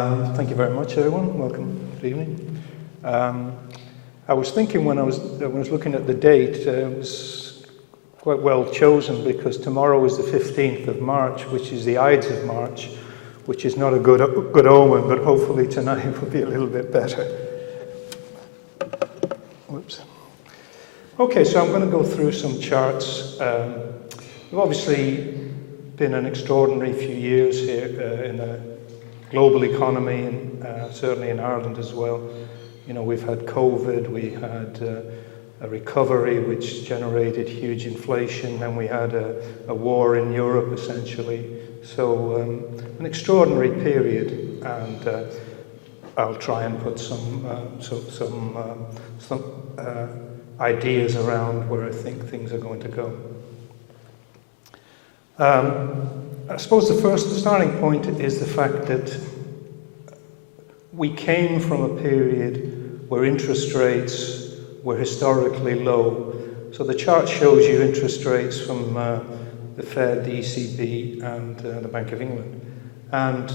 Thank you very much, everyone. Welcome. Good evening. I was thinking when I was looking at the date, it was quite well chosen because tomorrow is the 15th of March, which is the Ides of March, which is not a good omen, but hopefully tonight will be a little bit better. Whoops. Okay, so I'm going to go through some charts. We've obviously been an extraordinary few years here in the global economy and certainly in Ireland as well. You know, we've had COVID, we had a recovery which generated huge inflation, then we had a war in Europe essentially. So an extraordinary period, and I'll try and put some ideas around where I think things are going to go. I suppose the starting point is the fact that we came from a period where interest rates were historically low. So the chart shows you interest rates from the Fed, the ECB, and the Bank of England. And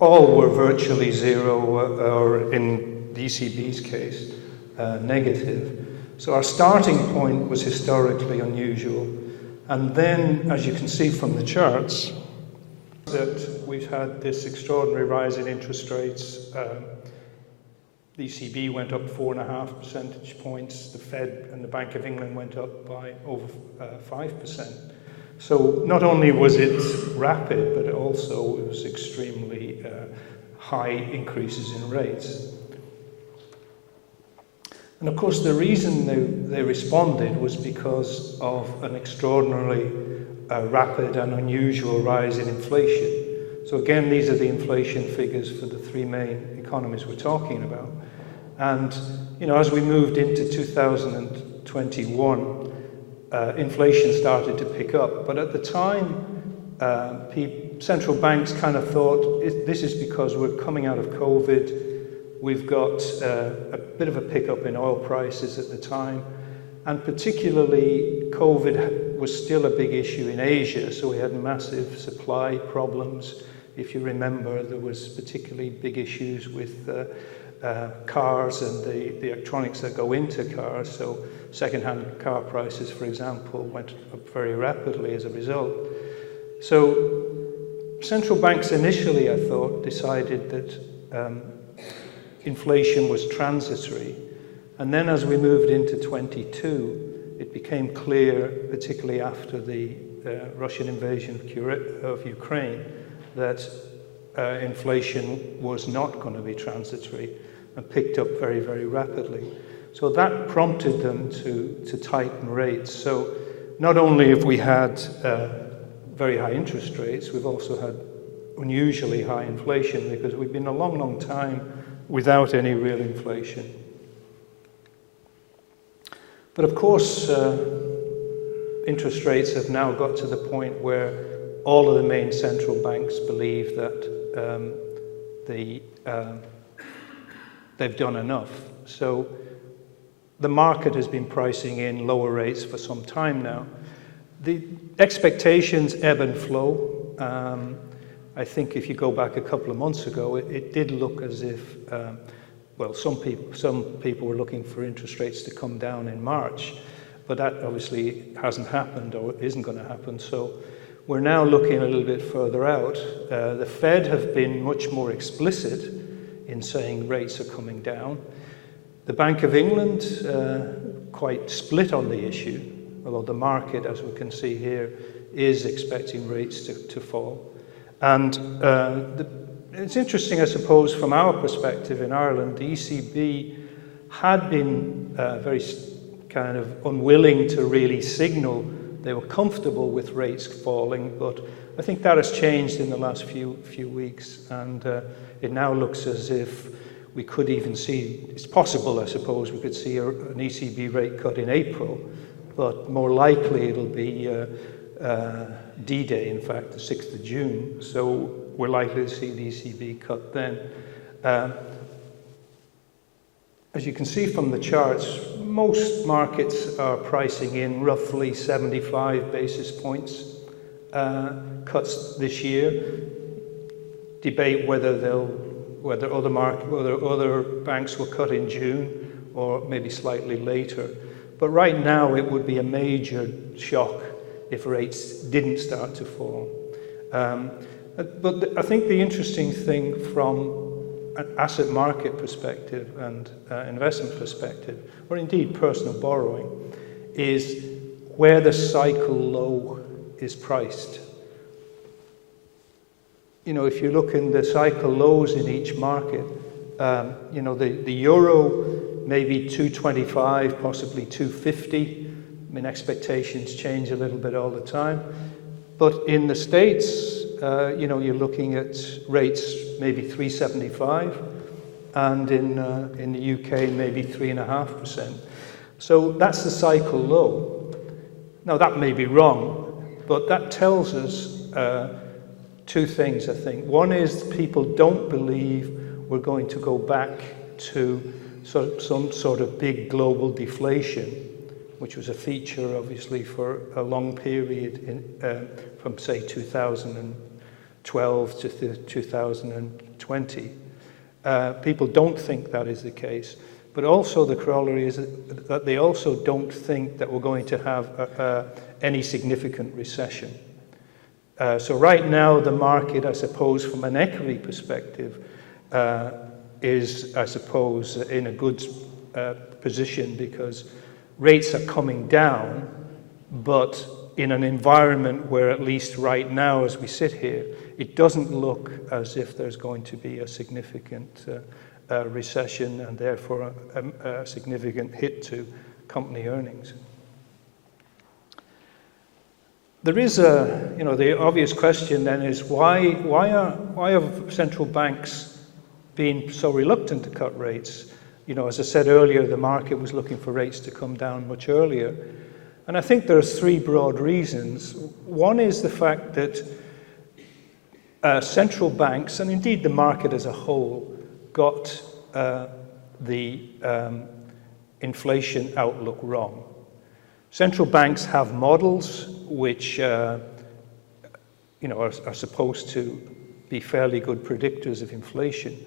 all were virtually zero, or in the ECB's case, negative. So our starting point was historically unusual. And then, as you can see from the charts, that we've had this extraordinary rise in interest rates. The ECB went up 4.5 percentage points. The Fed and the Bank of England went up by over 5%. So not only was it rapid, but also it was extremely high increases in rates. And of course, the reason they responded was because of an extraordinarily rapid and unusual rise in inflation. So again, these are the inflation figures for the three main economies we're talking about. And, you know, as we moved into 2021, inflation started to pick up. But at the time, central banks kind of thought, this is because we're coming out of COVID. We've got a bit of a pickup in oil prices at the time, and particularly COVID was still a big issue in Asia, so we had massive supply problems. If you remember, there was particularly big issues with cars and the electronics that go into cars, so second-hand car prices, for example, went up very rapidly as a result. So central banks initially, I thought, decided that inflation was transitory. And then as we moved into 22, it became clear, particularly after the Russian invasion of Ukraine, that inflation was not going to be transitory and picked up very, very rapidly. So that prompted them to tighten rates. So not only have we had very high interest rates, we've also had unusually high inflation because we've been a long, long time without any real inflation. But of course, interest rates have now got to the point where all of the main central banks believe that they've done enough. So the market has been pricing in lower rates for some time now. The expectations ebb and flow. I think if you go back a couple of months ago, it did look as if, some people were looking for interest rates to come down in March, but that obviously hasn't happened or isn't going to happen. So we're now looking a little bit further out. The Fed have been much more explicit in saying rates are coming down. The Bank of England quite split on the issue, although the market, as we can see here, is expecting rates to fall. And it's interesting, I suppose, from our perspective in Ireland, the ECB had been very kind of unwilling to really signal they were comfortable with rates falling, but I think that has changed in the last few weeks, and it now looks as if we could even see, it's possible, I suppose, we could see an ECB rate cut in April, but more likely it'll be D-Day, in fact, the 6th of June, so we're likely to see the ECB cut then. As you can see from the charts, most markets are pricing in roughly 75 basis points cuts this year. debate whether other banks will cut in June or maybe slightly later. But right now, it would be a major shock if rates didn't start to fall. But I think the interesting thing from an asset market perspective and investment perspective, or indeed personal borrowing, is where the cycle low is priced. If you look in the cycle lows in each market, the euro maybe 225, possibly 250. I mean, expectations change a little bit all the time. But in the States, you're looking at rates maybe 375, and in the UK maybe 3.5%. So that's the cycle low. Now that may be wrong, but that tells us two things, I think. One is people don't believe we're going to go back to some sort of big global deflation, which was a feature, obviously, for a long period from, say, 2012 to 2020. People don't think that is the case. But also the corollary is that they also don't think that we're going to have any significant recession. So right now, the market, I suppose, from an equity perspective, is, I suppose, in a good position because rates are coming down, but in an environment where, at least right now, as we sit here, it doesn't look as if there's going to be a significant recession and therefore a significant hit to company earnings. There is the obvious question then is why have central banks been so reluctant to cut rates? As I said earlier, the market was looking for rates to come down much earlier. And I think there's three broad reasons. One is the fact that central banks, and indeed the market as a whole, got the inflation outlook wrong. Central banks have models which are supposed to be fairly good predictors of inflation,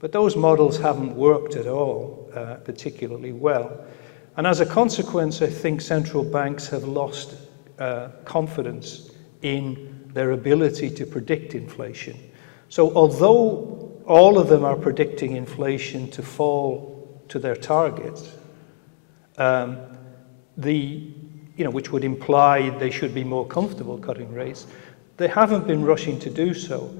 but those models haven't worked at all particularly well. And as a consequence, I think central banks have lost confidence in their ability to predict inflation. So although all of them are predicting inflation to fall to their targets, which would imply they should be more comfortable cutting rates, they haven't been rushing to do so.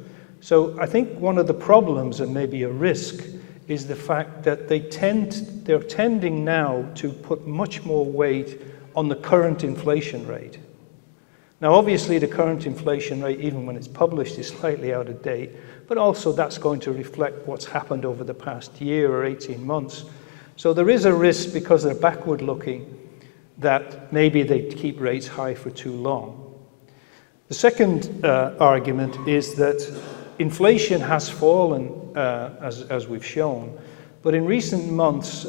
So I think one of the problems, and maybe a risk, is the fact that they're tending now to put much more weight on the current inflation rate. Now, obviously, the current inflation rate, even when it's published, is slightly out of date, but also that's going to reflect what's happened over the past year or 18 months. So there is a risk, because they're backward-looking, that maybe they keep rates high for too long. The second argument is that inflation has fallen, as we've shown, but in recent months,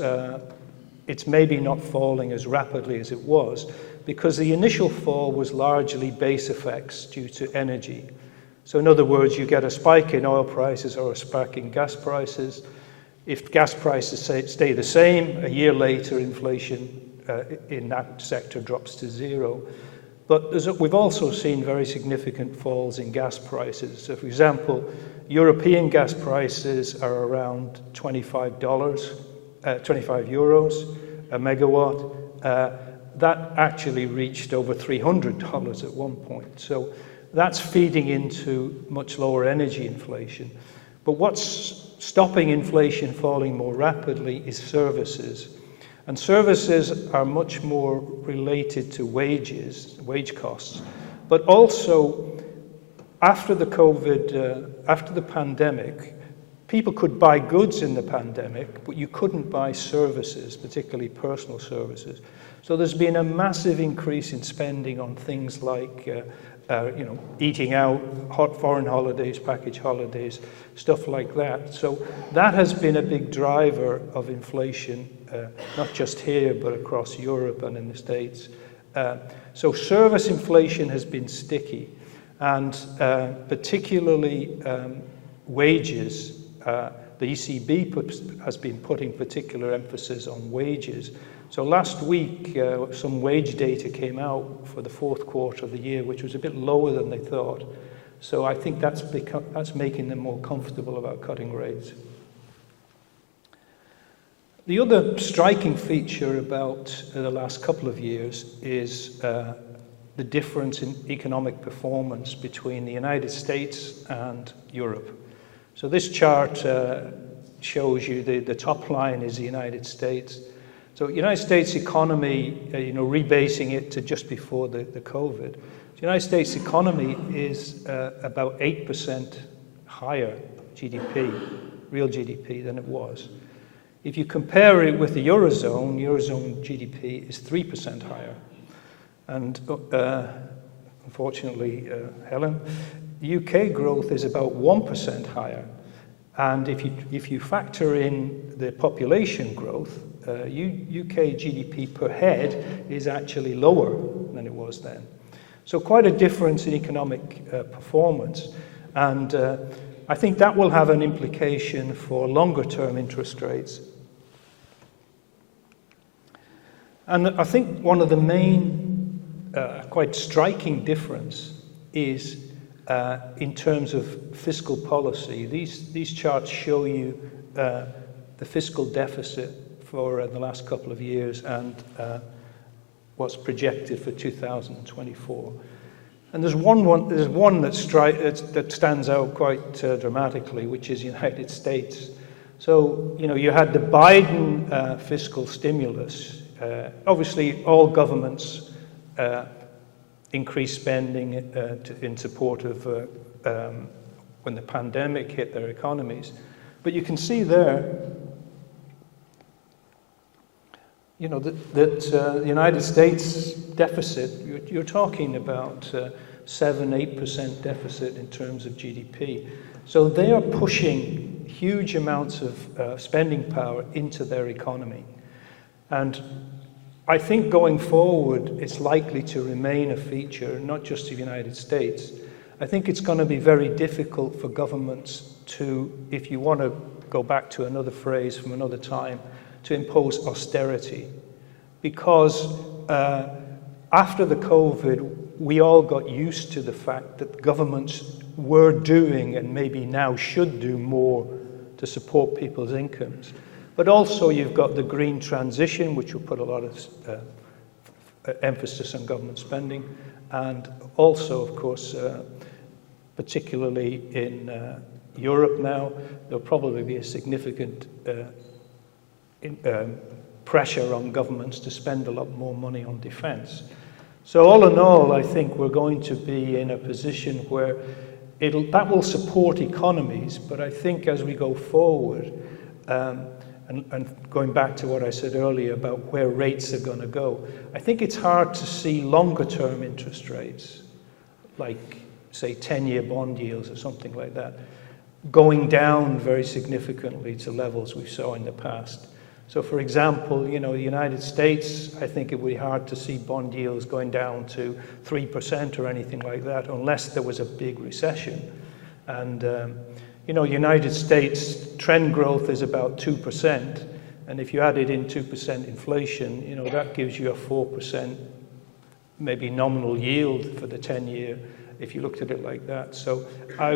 it's maybe not falling as rapidly as it was, because the initial fall was largely base effects due to energy. So in other words, you get a spike in oil prices or a spike in gas prices. If gas prices stay the same, a year later, inflation in that sector drops to zero. But we've also seen very significant falls in gas prices. So, for example, European gas prices are around €25 a megawatt. That actually reached over $300 at one point. So that's feeding into much lower energy inflation. But what's stopping inflation falling more rapidly is services. And services are much more related to wage costs. But also, after the pandemic, people could buy goods in the pandemic, but you couldn't buy services, particularly personal services. So there's been a massive increase in spending on things like eating out, foreign holidays, package holidays, stuff like that. So that has been a big driver of inflation, not just here, but across Europe and in the States. So service inflation has been sticky, and particularly wages, the ECB has been putting particular emphasis on wages. So last week, some wage data came out for the fourth quarter of the year, which was a bit lower than they thought. So I think that's making them more comfortable about cutting rates. The other striking feature about the last couple of years is the difference in economic performance between the United States and Europe. So this chart shows you the top line is the United States. So United States economy, rebasing it to just before the COVID, the United States economy is about 8% higher GDP, real GDP, than it was. If you compare it with the Eurozone GDP is 3% higher. And unfortunately, Helen, the UK growth is about 1% higher. And if you factor in the population growth, UK GDP per head is actually lower than it was then. So quite a difference in economic performance. And I think that will have an implication for longer-term interest rates. And I think one of the main, quite striking difference is in terms of fiscal policy. These charts show you the fiscal deficit for the last couple of years and what's projected for 2024. And there's one that stands out quite dramatically, which is the United States. So, you had the Biden fiscal stimulus. Obviously, all governments increased spending in support of when the pandemic hit their economies. But you can see there, that the United States deficit, you're talking about 7-8% deficit in terms of GDP. So they are pushing huge amounts of spending power into their economy. And I think going forward, it's likely to remain a feature, not just of the United States. I think it's going to be very difficult for governments to, if you want to go back to another phrase from another time, to impose austerity. Because after the COVID, we all got used to the fact that governments were doing and maybe now should do more to support people's incomes. But also you've got the green transition, which will put a lot of emphasis on government spending. And also, of course, particularly in Europe now, there'll probably be a significant pressure on governments to spend a lot more money on defense. So all in all, I think we're going to be in a position where that will support economies, but I think as we go forward, and going back to what I said earlier about where rates are going to go, I think it's hard to see longer-term interest rates, like, say, 10-year bond yields or something like that, going down very significantly to levels we saw in the past. So, for example, the United States, I think it would be hard to see bond yields going down to 3% or anything like that unless there was a big recession. And United States trend growth is about 2%, and if you added in 2% inflation, that gives you a 4% maybe nominal yield for the 10-year, if you looked at it like that. So I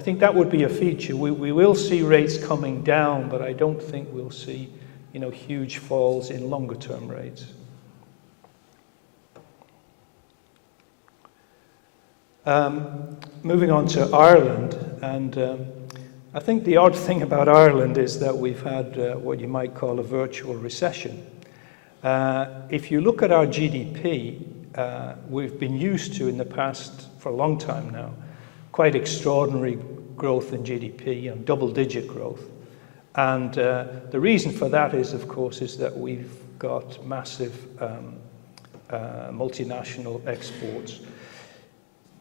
think that would be a feature. We will see rates coming down, but I don't think we'll see, huge falls in longer-term rates. Moving on to Ireland, and I think the odd thing about Ireland is that we've had what you might call a virtual recession. If you look at our GDP, we've been used to in the past, for a long time now, quite extraordinary growth in GDP, double-digit growth. And the reason for that is, of course, is that we've got massive multinational exports.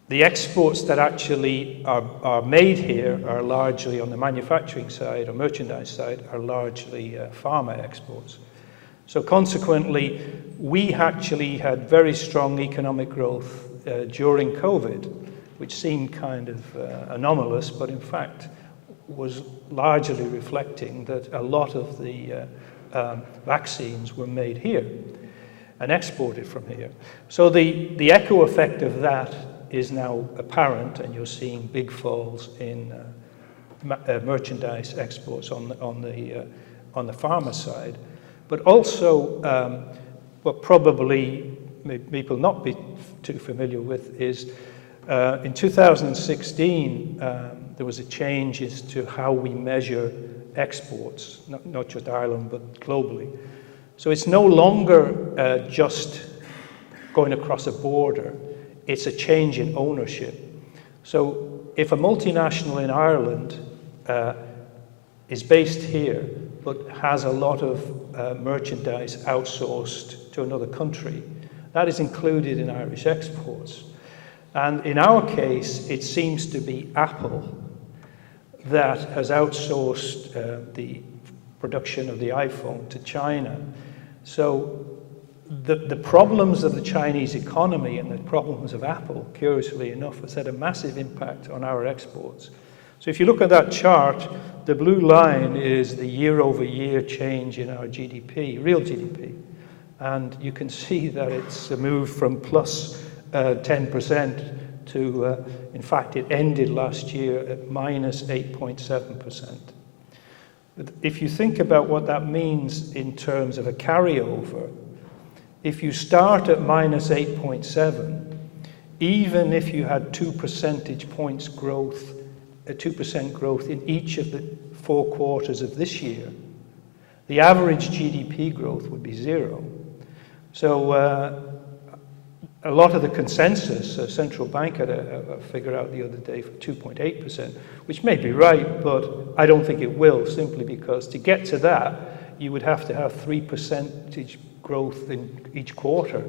The exports that actually are made here are largely on the manufacturing side or merchandise side are largely pharma exports. So consequently, we actually had very strong economic growth during COVID. which seemed kind of anomalous, but in fact was largely reflecting that a lot of the vaccines were made here and exported from here. So the echo effect of that is now apparent, and you're seeing big falls in merchandise exports on the farmer side. But also, what probably people not be too familiar with is in 2016, there was a change as to how we measure exports, not just Ireland, but globally. So it's no longer just going across a border, it's a change in ownership. So if a multinational in Ireland is based here, but has a lot of merchandise outsourced to another country, that is included in Irish exports. And in our case, it seems to be Apple that has outsourced the production of the iPhone to China. So the problems of the Chinese economy and the problems of Apple, curiously enough, has had a massive impact on our exports. So if you look at that chart, the blue line is the year-over-year change in our GDP, real GDP. And you can see that it's moved from plus 10% to, in fact, it ended last year at minus 8.7%. If you think about what that means in terms of a carryover, if you start at minus 8.7, even if you had 2 percentage points growth, 2% growth in each of the 4 quarters of this year, the average GDP growth would be 0. So a lot of the consensus, a central bank had a figure out the other day for 2.8%, which may be right, but I don't think it will, simply because to get to that, you would have to have 3 percentage growth in each quarter.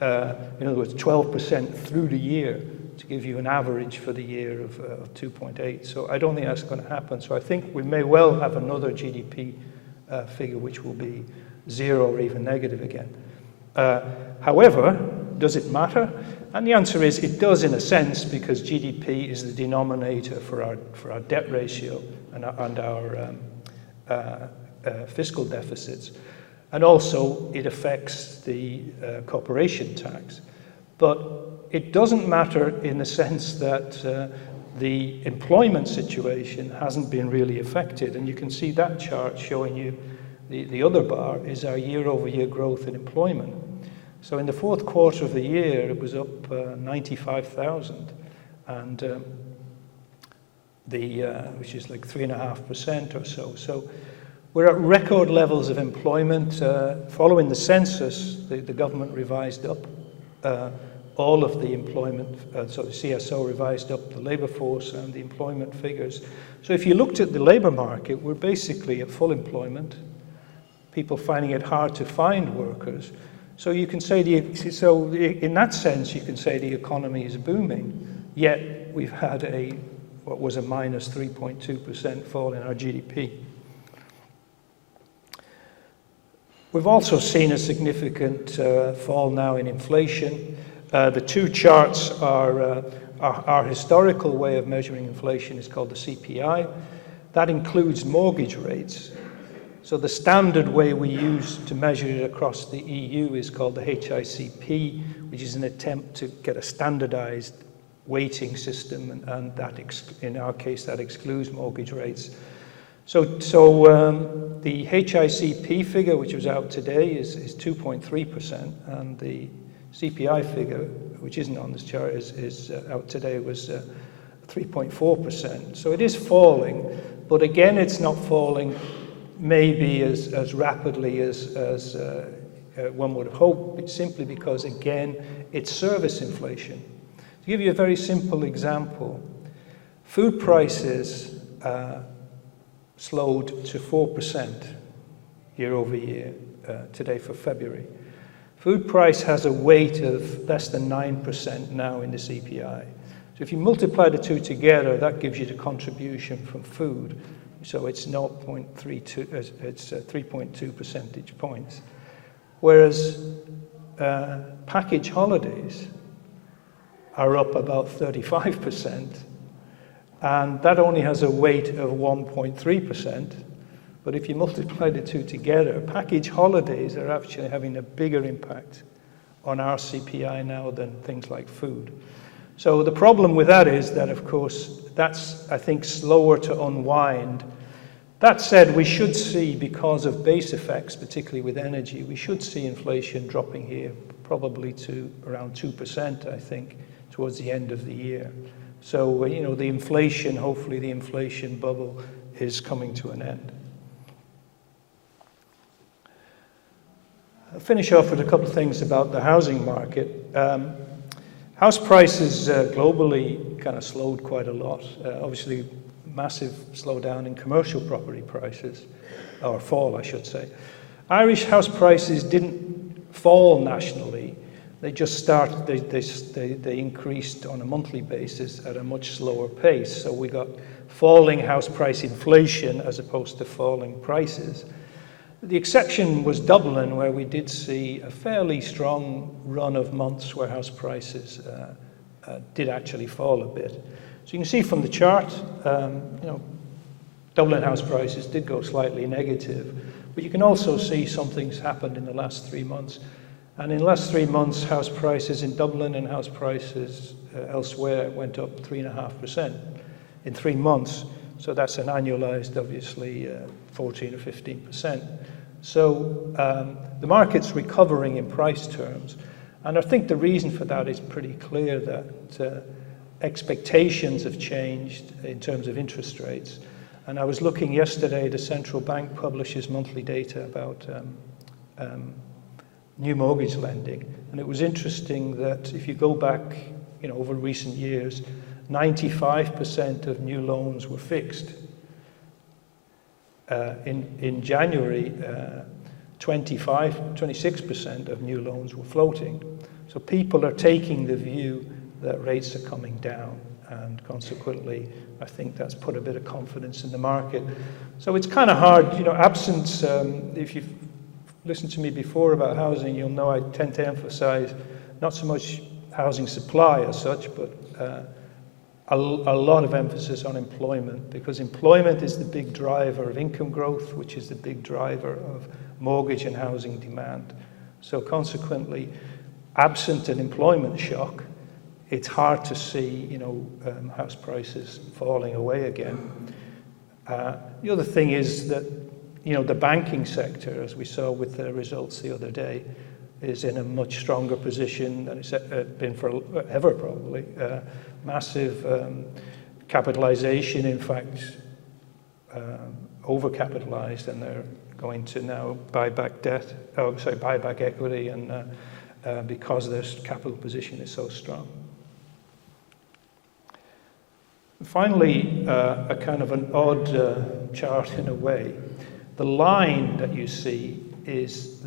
In other words, 12% through the year to give you an average for the year of 2.8. So I don't think that's going to happen. So I think we may well have another GDP figure which will be 0 or even negative again. However, does it matter? And the answer is it does in a sense, because GDP is the denominator for our debt ratio and our fiscal deficits. And also it affects the corporation tax. But it doesn't matter in the sense that the employment situation hasn't been really affected. And you can see that chart showing you the other bar is our year-over-year growth in employment. So in the 4th quarter of the year, it was up 95,000, and which is like 3.5% or so. So we're at record levels of employment. Following the census, the government revised up all of the employment, so the CSO revised up the labour force and the employment figures. So if you looked at the labour market, we're basically at full employment, people finding it hard to find workers. So you can say, in that sense, you can say the economy is booming, yet we've had what was a minus 3.2% fall in our GDP. We've also seen a significant fall now in inflation. The 2 charts are our historical way of measuring inflation is called the CPI. That includes mortgage rates. So the standard way we use to measure it across the EU is called the HICP, which is an attempt to get a standardized weighting system, and that, in our case, that excludes mortgage rates. So the HICP figure, which was out today, is 2.3%, and the CPI figure, which isn't on this chart, is out today, was 3.4%. So it is falling, but again, it's not falling maybe as rapidly as one would hope. It's simply because, again, it's service inflation. To give you a very simple example, food prices slowed to 4% year over year today for February. Food price has a weight of less than 9% now in the CPI. So if you multiply the 2 together, that gives you the contribution from food. So it's 0.32, it's 3.2 percentage points. Whereas package holidays are up about 35%, and that only has a weight of 1.3%. But if you multiply the two together, package holidays are actually having a bigger impact on our CPI now than things like food. So the problem with that is that, of course, that's, I think, slower to unwind. That said, we should see, because of base effects, particularly with energy, we should see inflation dropping here probably to around 2%, I think, towards the end of the year. So, the inflation, hopefully the inflation bubble is coming to an end. I'll finish off with a couple of things about the housing market. House prices globally kind of slowed quite a lot. Obviously, massive slowdown in commercial property prices, or fall, I should say. Irish house prices didn't fall nationally. They just started, they increased on a monthly basis at a much slower pace. So we got falling house price inflation as opposed to falling prices. The exception was Dublin, where we did see a fairly strong run of months where house prices did actually fall a bit. So you can see from the chart, Dublin house prices did go slightly negative, but you can also see something's happened in the last 3 months. And in the last 3 months, house prices in Dublin and house prices elsewhere went up 3.5% in 3 months. So that's an annualized, obviously, 14 or 15%. So the market's recovering in price terms. And I think the reason for that is pretty clear, that expectations have changed in terms of interest rates. And I was looking yesterday, the central bank publishes monthly data about new mortgage lending. And it was interesting that if you go back, over recent years, 95% of new loans were fixed. In January, 26% of new loans were floating. So people are taking the view that rates are coming down, and consequently, I think that's put a bit of confidence in the market. So it's kind of hard, absence, if you've listened to me before about housing, you'll know I tend to emphasize not so much housing supply as such, but a lot of emphasis on employment, because employment is the big driver of income growth, which is the big driver of mortgage and housing demand. So consequently, absent an employment shock, it's hard to see, house prices falling away again. The other thing is that, the banking sector, as we saw with the results the other day, is in a much stronger position than it's been forever, probably. Massive capitalization, in fact, overcapitalized, and they're going to now buy back equity, and because their capital position is so strong. Finally, a kind of an odd chart in a way. The line that you see is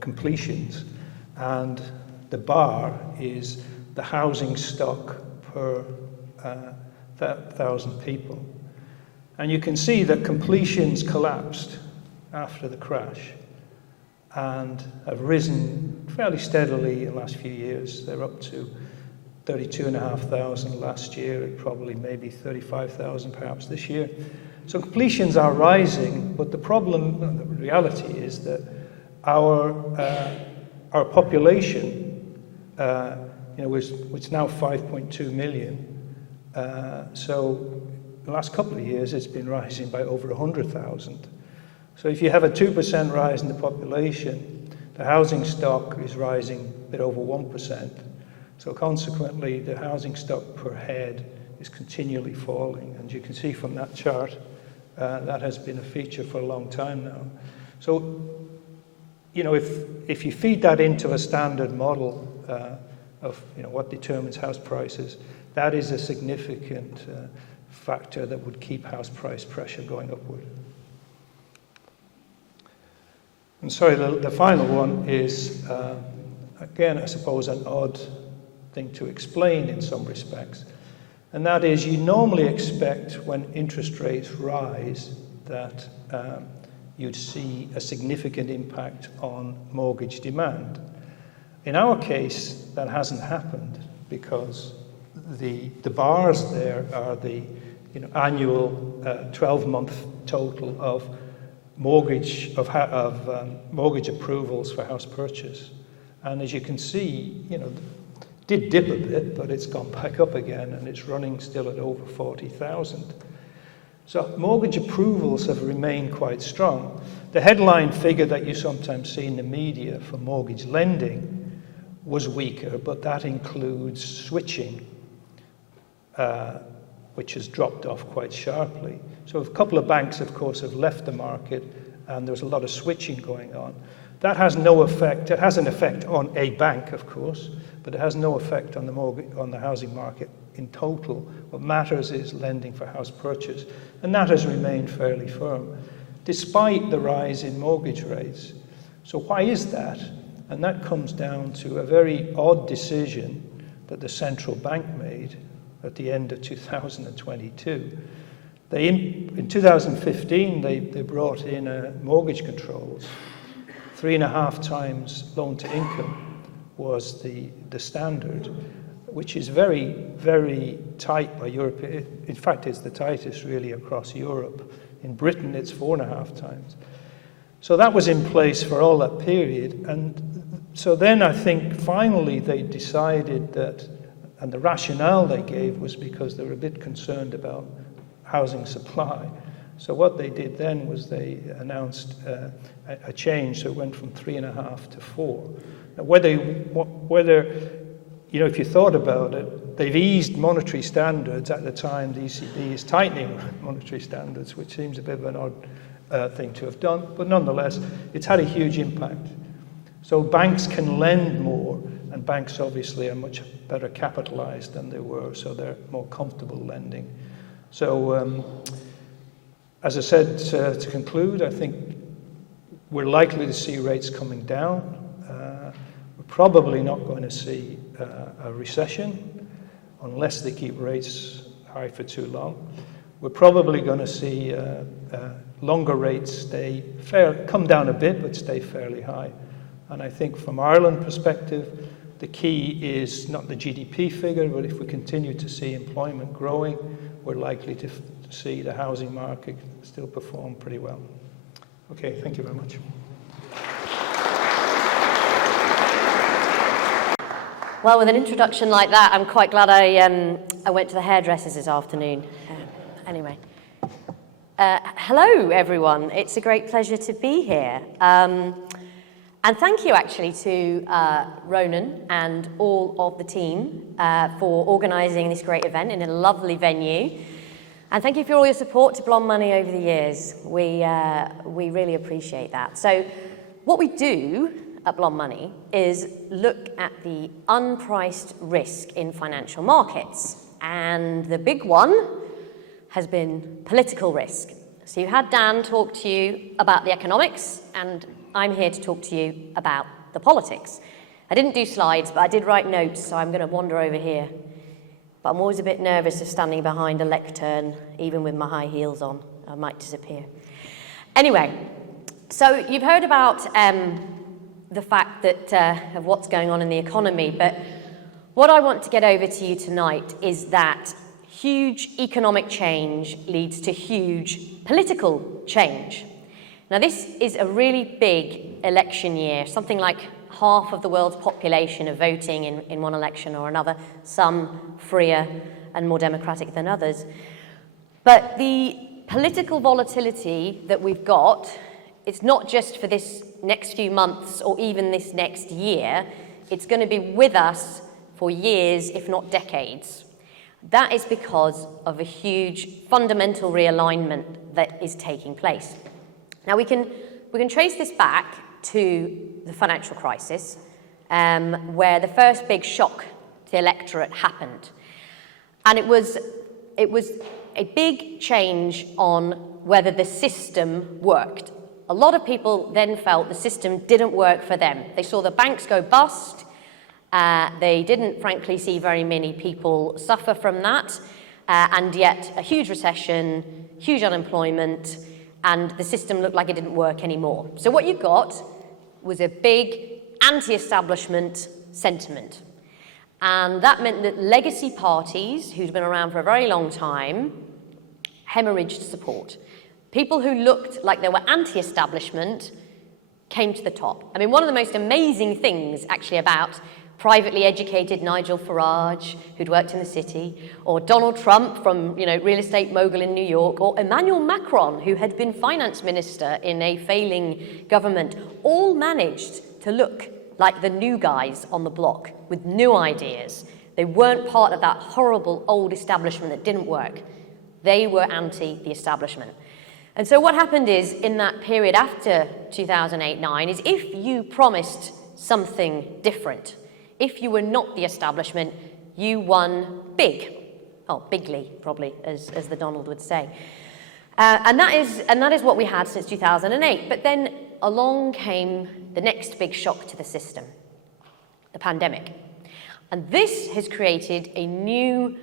completions, and the bar is the housing stock per 1,000 people. And you can see that completions collapsed after the crash and have risen fairly steadily in the last few years. They're up to 32,500 last year, probably maybe 35,000 perhaps this year. So completions are rising, but the problem, the reality is that our population, it's now 5.2 million. So the last couple of years, it's been rising by over 100,000. So if you have a 2% rise in the population, the housing stock is rising a bit over 1%. So consequently, the housing stock per head is continually falling. And you can see from that chart, that has been a feature for a long time now. So, if you feed that into a standard model of what determines house prices, that is a significant factor that would keep house price pressure going upward. And sorry, the final one is, again, I suppose, an odd thing to explain in some respects. And that is, you normally expect when interest rates rise that you'd see a significant impact on mortgage demand. In our case, that hasn't happened because the bars there are the annual 12-month total of mortgage approvals for house purchase. And as you can see, did dip a bit, but it's gone back up again, and it's running still at over 40,000. So mortgage approvals have remained quite strong. The headline figure that you sometimes see in the media for mortgage lending was weaker, but that includes switching, which has dropped off quite sharply. So a couple of banks, of course, have left the market, and there's a lot of switching going on. That has no effect. It has an effect on a bank, of course, but it has no effect on the housing market in total. What matters is lending for house purchase, and that has remained fairly firm, despite the rise in mortgage rates. So why is that? And that comes down to a very odd decision that the central bank made at the end of 2022. In 2015, they brought in mortgage controls. 3.5 times loan to income was the standard, which is very, very tight by Europe. In fact, it's the tightest really across Europe. In Britain, it's 4.5 times. So that was in place for all that period. And so then I think finally they decided that, and the rationale they gave was because they were a bit concerned about housing supply. So what they did then was they announced a change, so it went from 3.5 to 4. Now, whether if you thought about it, they've eased monetary standards at the time the ECB is tightening monetary standards, which seems a bit of an odd thing to have done, but nonetheless, it's had a huge impact. So banks can lend more, and banks obviously are much better capitalized than they were, so they're more comfortable lending. So, as I said, to conclude, I think we're likely to see rates coming down. We're probably not going to see a recession unless they keep rates high for too long. We're probably going to see longer rates come down a bit, but stay fairly high. And I think from Ireland perspective, the key is not the GDP figure, but if we continue to see employment growing, we're likely to see the housing market still perform pretty well. Okay, thank you very much. Well, with an introduction like that, I'm quite glad I went to the hairdressers this afternoon. Anyway. Hello, everyone. It's a great pleasure to be here. And thank you, actually, to Ronan and all of the team for organising this great event in a lovely venue. And thank you for all your support to Blonde Money over the years. We really appreciate that. So what we do at Blonde Money is look at the unpriced risk in financial markets. And the big one has been political risk. So you had Dan talk to you about the economics, and I'm here to talk to you about the politics. I didn't do slides, but I did write notes, so I'm going to wander over here. But I'm always a bit nervous of standing behind a lectern, even with my high heels on. I might disappear. Anyway, so you've heard about the fact that of what's going on in the economy, but what I want to get over to you tonight is that huge economic change leads to huge political change. Now, this is a really big election year. Something like half of the world's population are voting in one election or another, some freer and more democratic than others. But the political volatility that we've got, it's not just for this next few months or even this next year. It's going to be with us for years, if not decades. That is because of a huge fundamental realignment that is taking place. Now, we can trace this back to the financial crisis, where the first big shock to the electorate happened. And it was a big change on whether the system worked. A lot of people then felt the system didn't work for them. They saw the banks go bust. They didn't, frankly, see very many people suffer from that. and yet a huge recession, huge unemployment, and the system looked like it didn't work anymore. So what you got was a big anti-establishment sentiment. And that meant that legacy parties, who'd been around for a very long time, hemorrhaged support. People who looked like they were anti-establishment came to the top. I mean, one of the most amazing things actually about privately educated Nigel Farage, who'd worked in the city, or Donald Trump from, real estate mogul in New York, or Emmanuel Macron, who had been finance minister in a failing government, all managed to look like the new guys on the block with new ideas. They weren't part of that horrible old establishment that didn't work. They were anti the establishment. And so what happened is, in that period after 2008-9, is if you promised something different, if you were not the establishment, you won big. Oh, bigly, probably, as the Donald would say. And that is what we had since 2008. But then along came the next big shock to the system, the pandemic. And this has created a new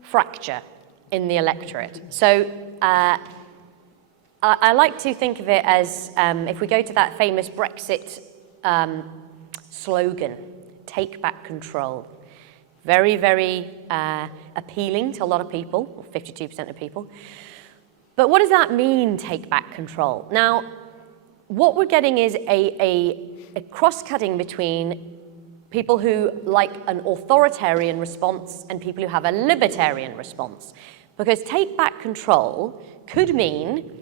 fracture in the electorate. So I like to think of it as, if we go to that famous Brexit slogan, take back control. Very, very appealing to a lot of people, or 52% of people. But what does that mean, take back control? Now, what we're getting is a cross-cutting between people who like an authoritarian response and people who have a libertarian response. Because take back control could mean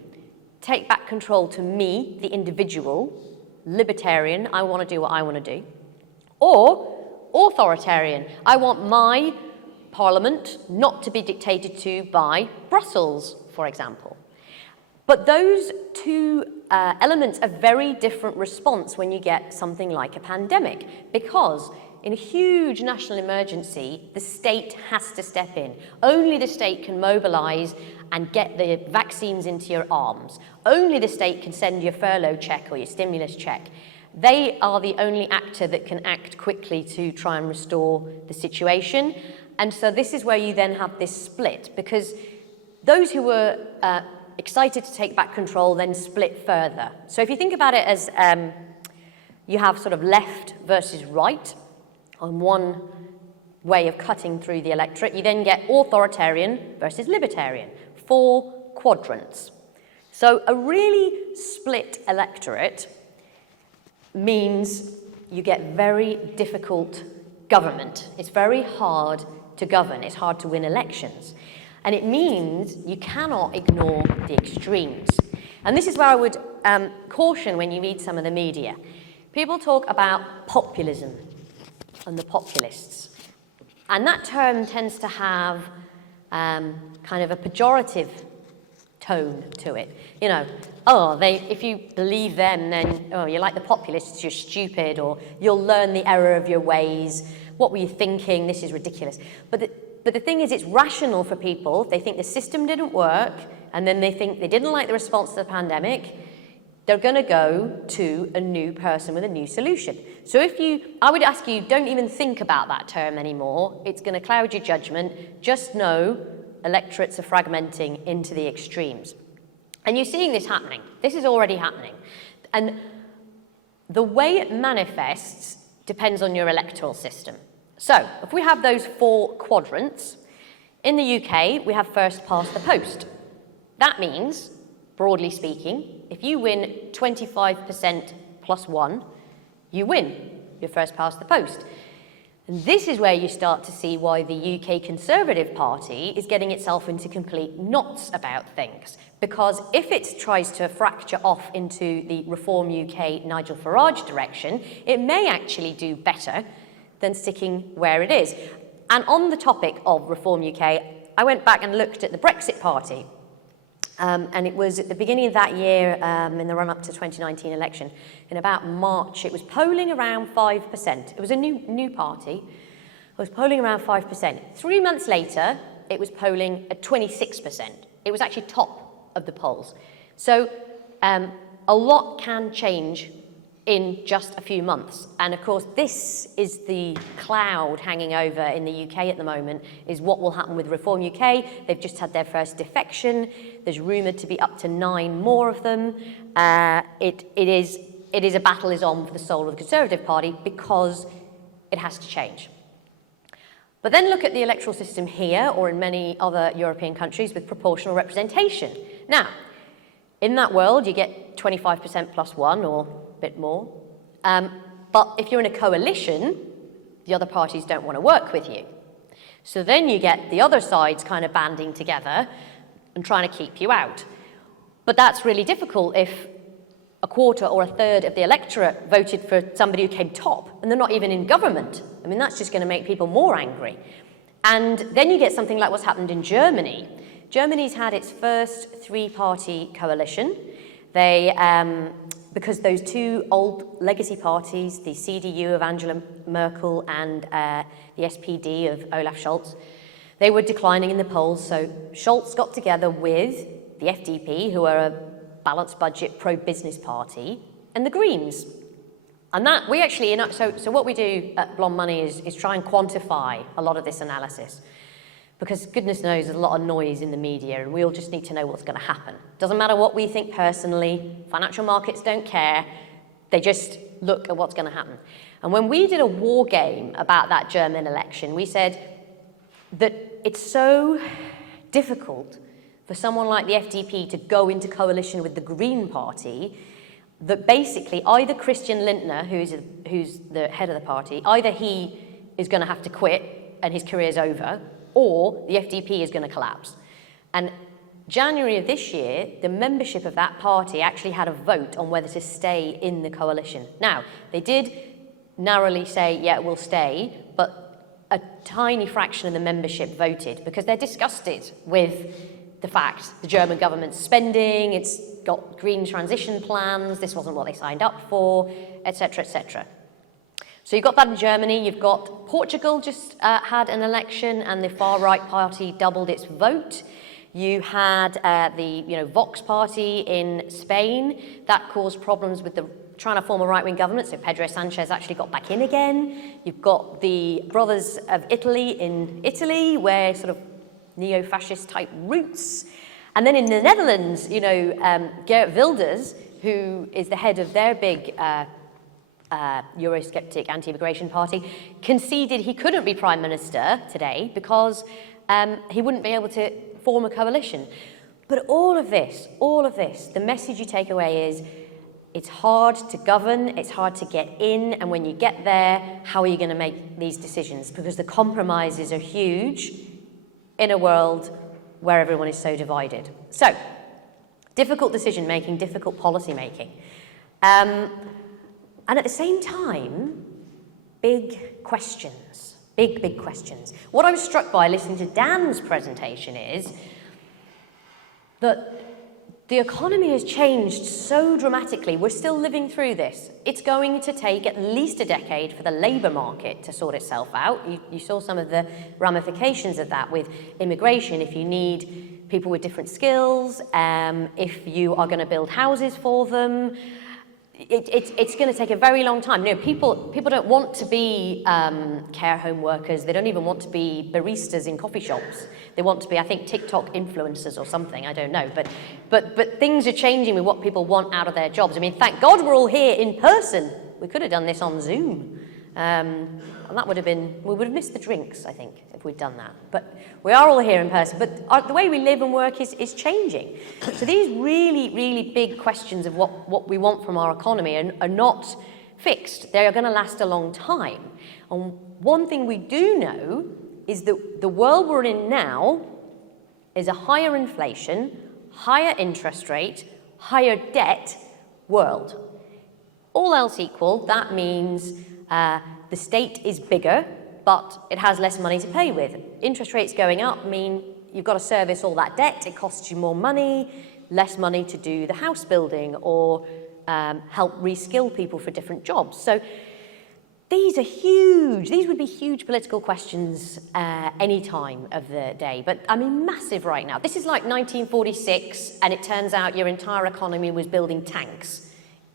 take back control to me, the individual, libertarian, I want to do what I want to do. Or authoritarian, I want my parliament not to be dictated to by Brussels, for example. But those two elements are very different response when you get something like a pandemic, because in a huge national emergency, the state has to step in. Only the state can mobilize and get the vaccines into your arms. Only the state can send your furlough check or your stimulus check. They are the only actor that can act quickly to try and restore the situation. And so this is where you then have this split, because those who were excited to take back control then split further. So if you think about it as you have sort of left versus right on one way of cutting through the electorate, you then get authoritarian versus libertarian, 4 quadrants. So a really split electorate means you get very difficult government. It's very hard to govern. It's hard to win elections. And it means you cannot ignore the extremes. And this is where I would caution when you read some of the media. People talk about populism and the populists. And that term tends to have kind of a pejorative tone to it. If you believe them, then, you're like the populists, you're stupid, or you'll learn the error of your ways. What were you thinking? This is ridiculous. But the thing is, it's rational for people. If they think the system didn't work, and then they think they didn't like the response to the pandemic, they're going to go to a new person with a new solution. So I would ask you, don't even think about that term anymore. It's going to cloud your judgment. Just know electorates are fragmenting into the extremes. And you're seeing this happening. This is already happening. And the way it manifests depends on your electoral system. So, if we have those 4 quadrants, in the UK, we have first past the post. That means, broadly speaking, if you win 25% plus 1, you win. You're first past the post. And this is where you start to see why the UK Conservative Party is getting itself into complete knots about things. Because if it tries to fracture off into the Reform UK Nigel Farage direction, it may actually do better than sticking where it is. And on the topic of Reform UK, I went back and looked at the Brexit Party. And it was at the beginning of that year, in the run-up to the 2019 election, in about March, it was polling around 5%. It was a new party. It was polling around 5%. 3 months later, it was polling at 26%. It was actually top of the polls. So a lot can change in just a few months. And of course, this is the cloud hanging over in the UK at the moment, is what will happen with Reform UK. They've just had their first defection. There's rumoured to be up to 9 more of them. It is a battle is on for the soul of the Conservative Party because it has to change. But then look at the electoral system here or in many other European countries with proportional representation. Now, in that world, you get 25% plus 1 or a bit more. But if you're in a coalition, the other parties don't want to work with you. So then you get the other sides kind of banding together and trying to keep you out. But that's really difficult if a quarter or a third of the electorate voted for somebody who came top and they're not even in government. I mean, that's just going to make people more angry. And then you get something like what's happened in Germany. Germany's had its first 3-party coalition. They, because those 2 old legacy parties, the CDU of Angela Merkel and the SPD of Olaf Scholz, they were declining in the polls. So Scholz got together with the FDP, who are a balanced budget pro-business party, and the Greens. And that we actually, so what we do at Blonde Money is try and quantify a lot of this analysis. Because goodness knows there's a lot of noise in the media and we all just need to know what's going to happen. Doesn't matter what we think personally, financial markets don't care, they just look at what's going to happen. And when we did a war game about that German election, we said that it's so difficult for someone like the FDP to go into coalition with the Green Party that basically either Christian Lindner, who's the head of the party, either he is going to have to quit and his career's over, or the FDP is going to collapse. And January of this year, the membership of that party actually had a vote on whether to stay in the coalition. Now, they did narrowly say, yeah, we'll stay, but a tiny fraction of the membership voted because they're disgusted with the fact the German government's spending, it's got green transition plans, this wasn't what they signed up for, etc., etc. So you've got that in Germany. You've got Portugal just had an election and the far-right party doubled its vote. You had the Vox party in Spain. That caused problems with trying to form a right-wing government, so Pedro Sanchez actually got back in again. You've got the Brothers of Italy in Italy, where sort of neo-fascist type roots. And then in the Netherlands, Geert Wilders, who is the head of their big Eurosceptic anti-immigration party, conceded he couldn't be prime minister today because he wouldn't be able to form a coalition. But all of this, the message you take away is it's hard to govern, it's hard to get in, and when you get there, how are you going to make these decisions? Because the compromises are huge in a world where everyone is so divided. So, difficult decision-making, difficult policy-making. And at the same time, big questions, big questions. What I was struck by listening to Dan's presentation is that the economy has changed so dramatically. We're still living through this. It's going to take at least a decade for the labour market to sort itself out. You saw some of the ramifications of that with immigration. If you need people with different skills, if you are going to build houses for them, it's going to take a very long time. People don't want to be care home workers. They don't even want to be baristas in coffee shops. They want to be, I think, TikTok influencers or something. I don't know. But things are changing with what people want out of their jobs. I mean, thank God we're all here in person. We could have done this on Zoom. And that would have been, we would have missed the drinks, I think, if we'd done that. But we are all here in person. But the way we live and work is changing. So these really big questions of what we want from our economy are not fixed. They are going to last a long time. And one thing we do know is that the world we're in now is a higher inflation, higher interest rate, higher debt world. All else equal, that means the state is bigger, but it has less money to pay with. Interest rates going up mean you've got to service all that debt. It costs you more money, less money to do the house building or help reskill people for different jobs. So these are huge. These would be huge political questions any time of the day. But, I mean, massive right now. This is like 1946, and it turns out your entire economy was building tanks.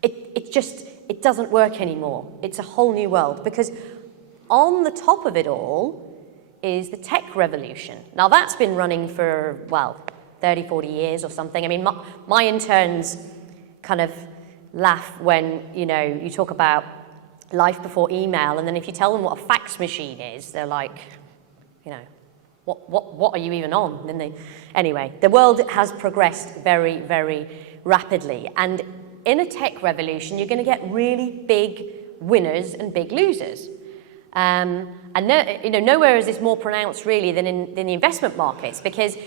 it doesn't work anymore. It's a whole new world, because on the top of it all is the tech revolution. Now, that's been running for, well, 30, 40 years or something. I mean, my interns kind of laugh when, you talk about life before email, and then if you tell them what a fax machine is, they're like, what are you even on? And then anyway, the world has progressed very, very rapidly. And in a tech revolution, you're going to get really big winners and big losers. And nowhere is this more pronounced really than in the investment markets, because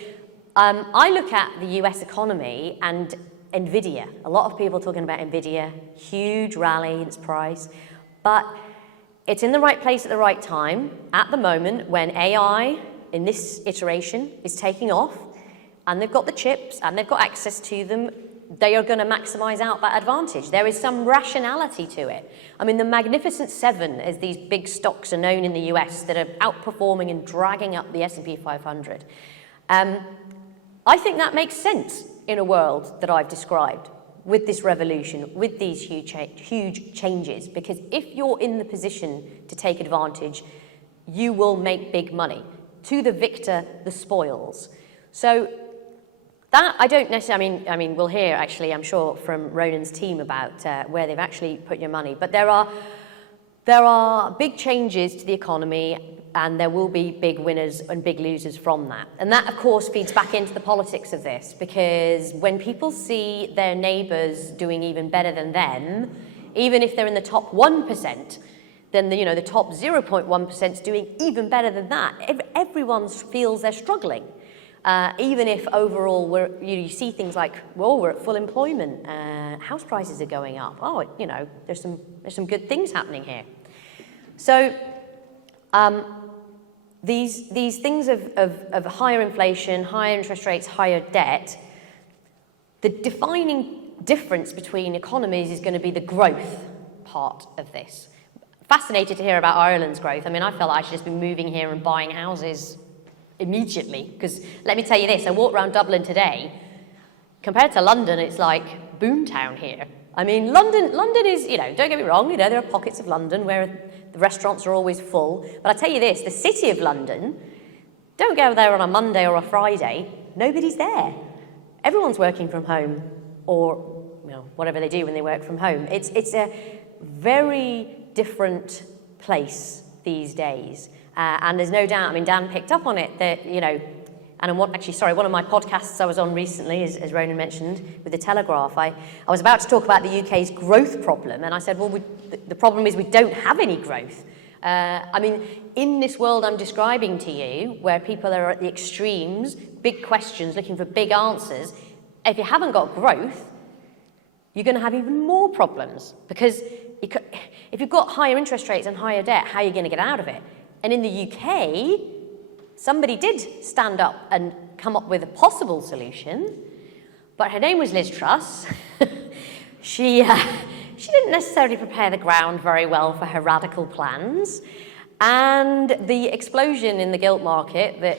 I look at the US economy and Nvidia. A lot of people talking about Nvidia, huge rally in its price, but it's in the right place at the right time at the moment when AI in this iteration is taking off, and they've got the chips and they've got access to them. They are going to maximize out that advantage. There is some rationality to it. I mean, the Magnificent Seven, as these big stocks are known in the US, that are outperforming and dragging up the S&P 500. I think that makes sense in a world that I've described, with this revolution, with these huge changes, because if you're in the position to take advantage, you will make big money. To the victor, the spoils. So that, I don't necessarily, I mean, we'll hear actually, I'm sure, from Ronan's team about where they've actually put your money, but there are big changes to the economy, and there will be big winners and big losers from that. And that, of course, feeds back into the politics of this, because when people see their neighbours doing even better than them, even if they're in the top 1%, then the top 0.1% is doing even better than that. Everyone feels they're struggling. Even if overall you see things like, well, we're at full employment, house prices are going up. Oh, there's some good things happening here. So these things of higher inflation, higher interest rates, higher debt, the defining difference between economies is going to be the growth part of this. Fascinated to hear about Ireland's growth. I mean, I felt like I should just be moving here and buying houses immediately, because let me tell you this, I walked around Dublin today. Compared to London, it's like boomtown here. I mean, London is, don't get me wrong, there are pockets of London where the restaurants are always full. But I tell you this, the city of London, don't go there on a Monday or a Friday, nobody's there. Everyone's working from home, or whatever they do when they work from home. It's a very different place these days. And there's no doubt, I mean, Dan picked up on it that, and one of my podcasts I was on recently, as Ronan mentioned, with The Telegraph, I was about to talk about the UK's growth problem, and I said, well, the problem is we don't have any growth. I mean, in this world I'm describing to you, where people are at the extremes, big questions, looking for big answers, if you haven't got growth, you're going to have even more problems, because if you've got higher interest rates and higher debt, how are you going to get out of it? And in the UK, somebody did stand up and come up with a possible solution, but her name was Liz Truss. She didn't necessarily prepare the ground very well for her radical plans, and the explosion in the gilt market that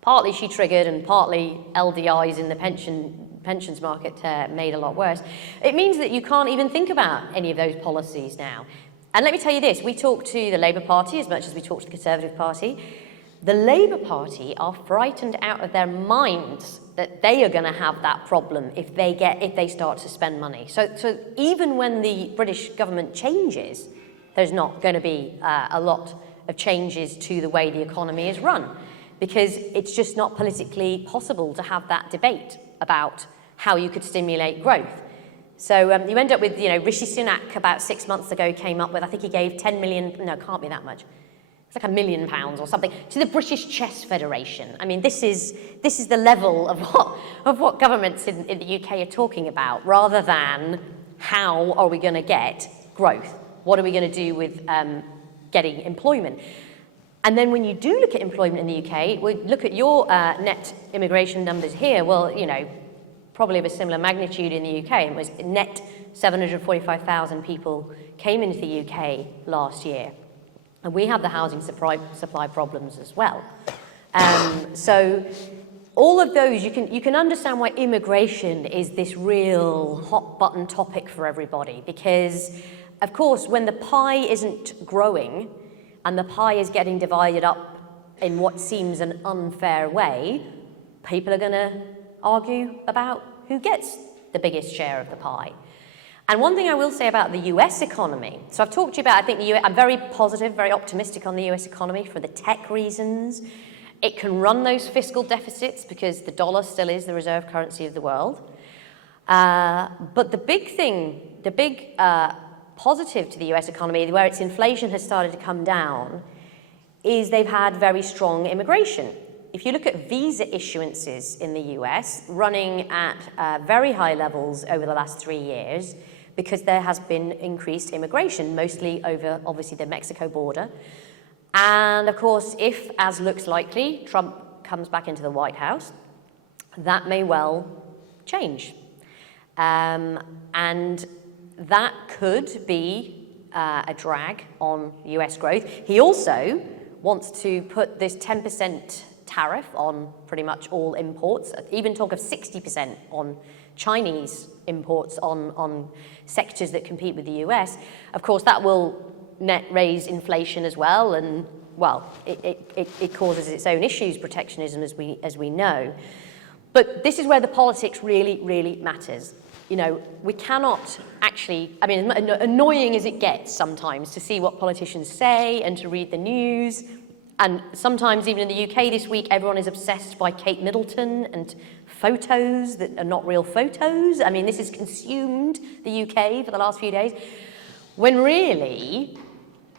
partly she triggered and partly LDIs in the pensions market made a lot worse. It means that you can't even think about any of those policies now. And let me tell you this, we talk to the Labour Party as much as we talk to the Conservative Party. The Labour Party are frightened out of their minds that they are going to have that problem if they start to spend money. So even when the British government changes, there's not going to be a lot of changes to the way the economy is run, because it's just not politically possible to have that debate about how you could stimulate growth. So you end up with, Rishi Sunak about 6 months ago came up with, I think he gave 10 million, no, it can't be that much. It's like £1 million or something, to the British Chess Federation. I mean, this is the level of what governments in the UK are talking about, rather than how are we going to get growth? What are we going to do with getting employment? And then when you do look at employment in the UK, we look at your net immigration numbers here, well, probably of a similar magnitude in the UK. It was net 745,000 people came into the UK last year. And we have the housing supply problems as well. So all of those, you can understand why immigration is this real hot button topic for everybody, because of course when the pie isn't growing and the pie is getting divided up in what seems an unfair way, people are going to argue about who gets the biggest share of the pie. And one thing I will say about the US economy, so I've talked to you about, I think I'm very positive, very optimistic on the US economy for the tech reasons. It can run those fiscal deficits because the dollar still is the reserve currency of the world. But the big thing, the big positive to the US economy, where its inflation has started to come down, is they've had very strong immigration. If you look at visa issuances in the US, running at very high levels over the last 3 years, because there has been increased immigration, mostly over, obviously, the Mexico border. And of course, if, as looks likely, Trump comes back into the White House, that may well change. And that could be a drag on US growth. He also wants to put this 10% tariff on pretty much all imports, even talk of 60% on Chinese imports on sectors that compete with the US. Of course, that will net raise inflation as well, and well, it causes its own issues, protectionism, as we know. But this is where the politics really, really matters. You know, we cannot actually, I mean, annoying as it gets sometimes to see what politicians say and to read the news. And sometimes, even in the UK this week, everyone is obsessed by Kate Middleton and photos that are not real photos. I mean, this has consumed the UK for the last few days. When really,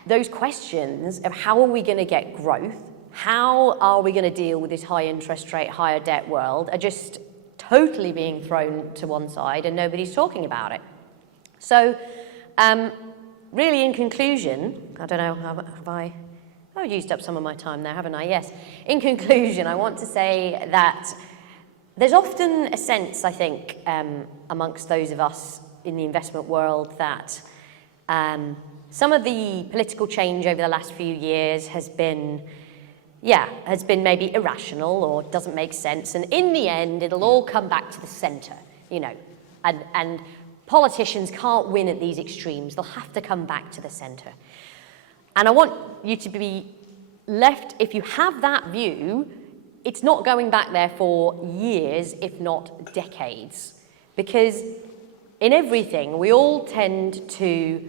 those questions of how are we going to get growth, how are we going to deal with this high interest rate, higher debt world, are just totally being thrown to one side and nobody's talking about it. So, really, in conclusion, I don't know, I've used up some of my time there, haven't I? Yes. In conclusion, I want to say that there's often a sense, I think, amongst those of us in the investment world that some of the political change over the last few years has been maybe irrational or doesn't make sense. And in the end, it'll all come back to the centre, you know. And politicians can't win at these extremes. They'll have to come back to the centre. And I want you to be left, if you have that view, it's not going back there for years, if not decades. Because in everything, we all tend to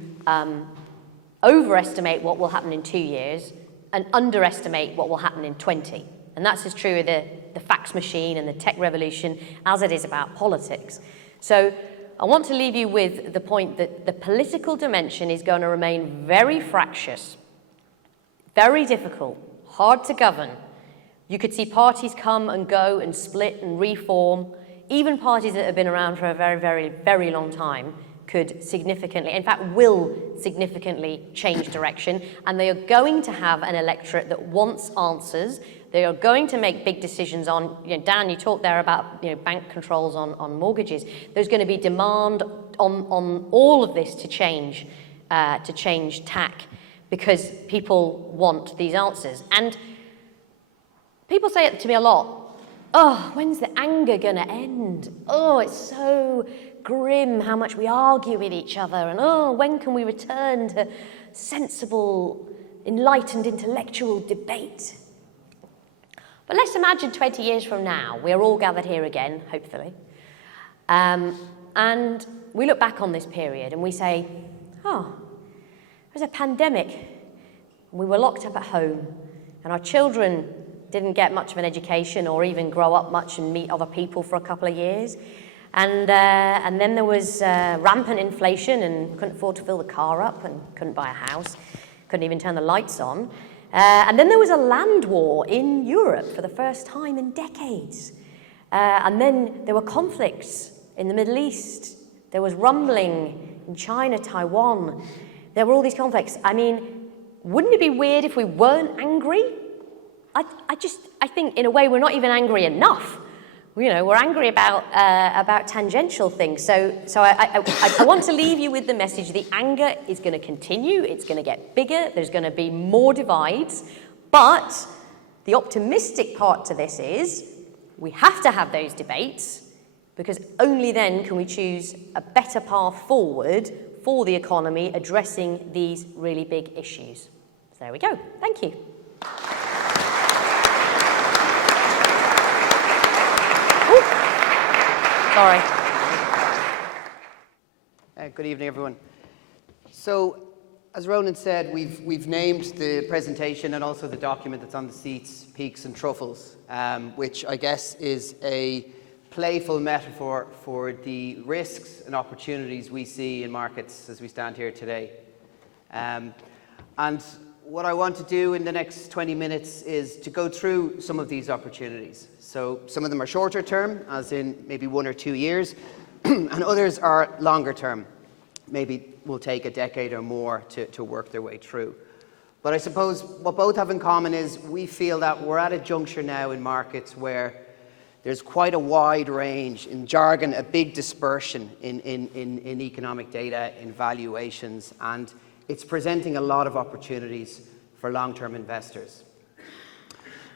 overestimate what will happen in 2 years and underestimate what will happen in 20. And that's as true of the fax machine and the tech revolution as it is about politics. So I want to leave you with the point that the political dimension is going to remain very fractious, very difficult, hard to govern. You could see parties come and go and split and reform. Even parties that have been around for a very, very, very long time could significantly, in fact, will significantly change direction. And they are going to have an electorate that wants answers. They are going to make big decisions on, Dan, you talked there about, bank controls on mortgages. There's going to be demand on all of this to change tack, because people want these answers. And people say it to me a lot. Oh, when's the anger going to end? Oh, it's so grim how much we argue with each other. And oh, when can we return to sensible, enlightened, intellectual debate? But let's imagine 20 years from now, we're all gathered here again, hopefully. And we look back on this period and we say, oh, there was a pandemic. We were locked up at home and our children didn't get much of an education or even grow up much and meet other people for a couple of years. And then there was rampant inflation and couldn't afford to fill the car up and couldn't buy a house, couldn't even turn the lights on. And then there was a land war in Europe for the first time in decades. And then there were conflicts in the Middle East. There was rumbling in China, Taiwan. There were all these conflicts. I mean, wouldn't it be weird if we weren't angry? I think, in a way, we're not even angry enough. We're angry about tangential things. So I want to leave you with the message: the anger is going to continue. It's going to get bigger. There's going to be more divides. But the optimistic part to this is We have to have those debates because only then can we choose a better path forward for the economy addressing these really big issues. So there we go. Thank you. Ooh. Sorry. Good evening, everyone. So, as Ronan said, we've named the presentation and also the document that's on the seats, Peaks and Truffles, which I guess is a playful metaphor for the risks and opportunities we see in markets as we stand here today. And what I want to do in the next 20 minutes is to go through some of these opportunities. So some of them are shorter term, as in maybe 1 or 2 years, and others are longer term. Maybe will take a decade or more to work their way through. But I suppose what both have in common is we feel that we're at a juncture now in markets where there's quite a wide range, in jargon, a big dispersion in economic data, in valuations, and it's presenting a lot of opportunities for long-term investors.